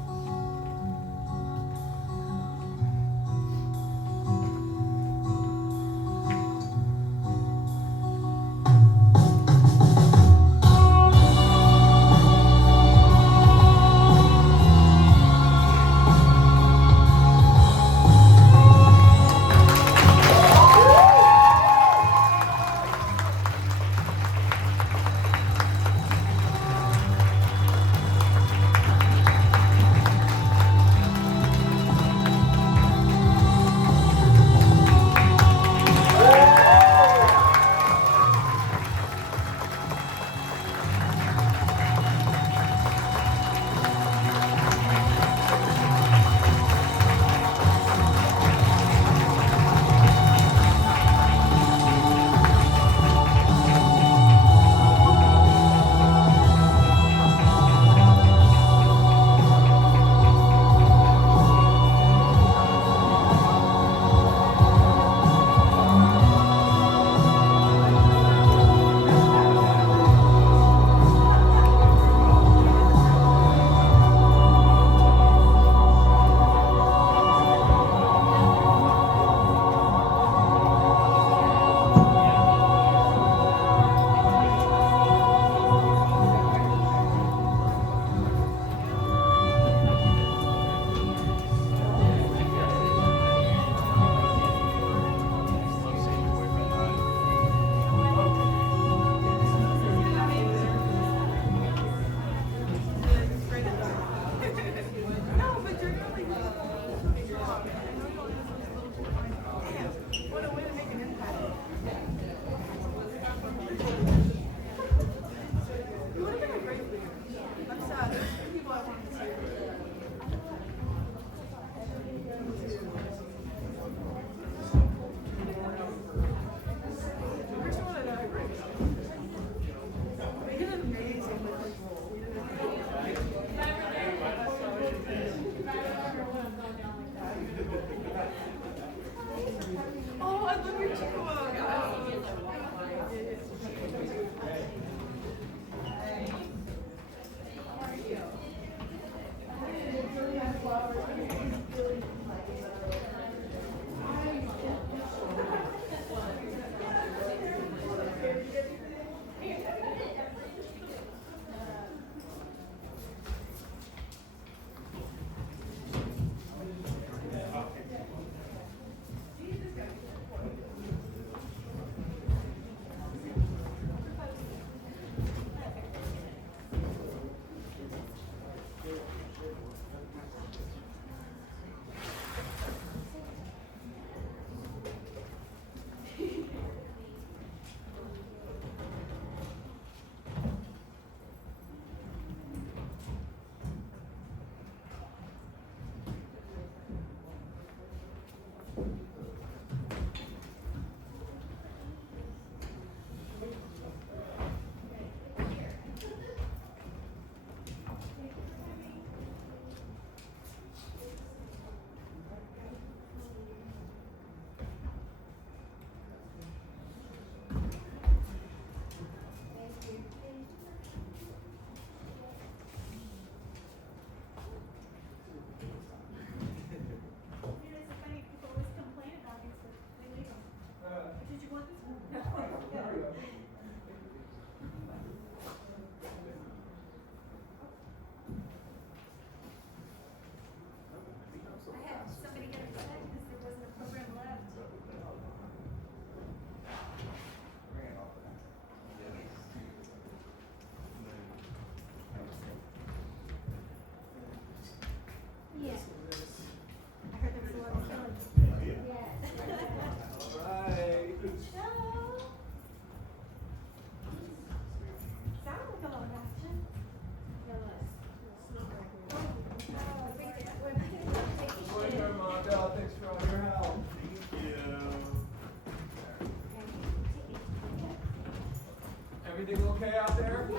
Everything okay out there?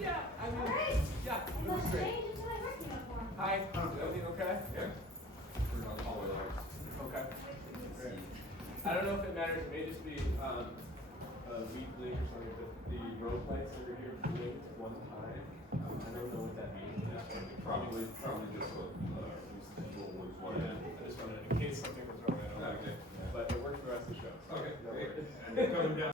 Yeah, I mean, yeah, it was great. Hi, everything okay? Yeah. Okay. Great. I don't know if it matters, it may just be a weak link or something, but the road lights over here blinked one time. I don't know what that means. Probably just a was one. Yeah, I just wanted, in case something was wrong, I don't know. Okay. But it worked for the rest of the show. So okay, great. And coming down.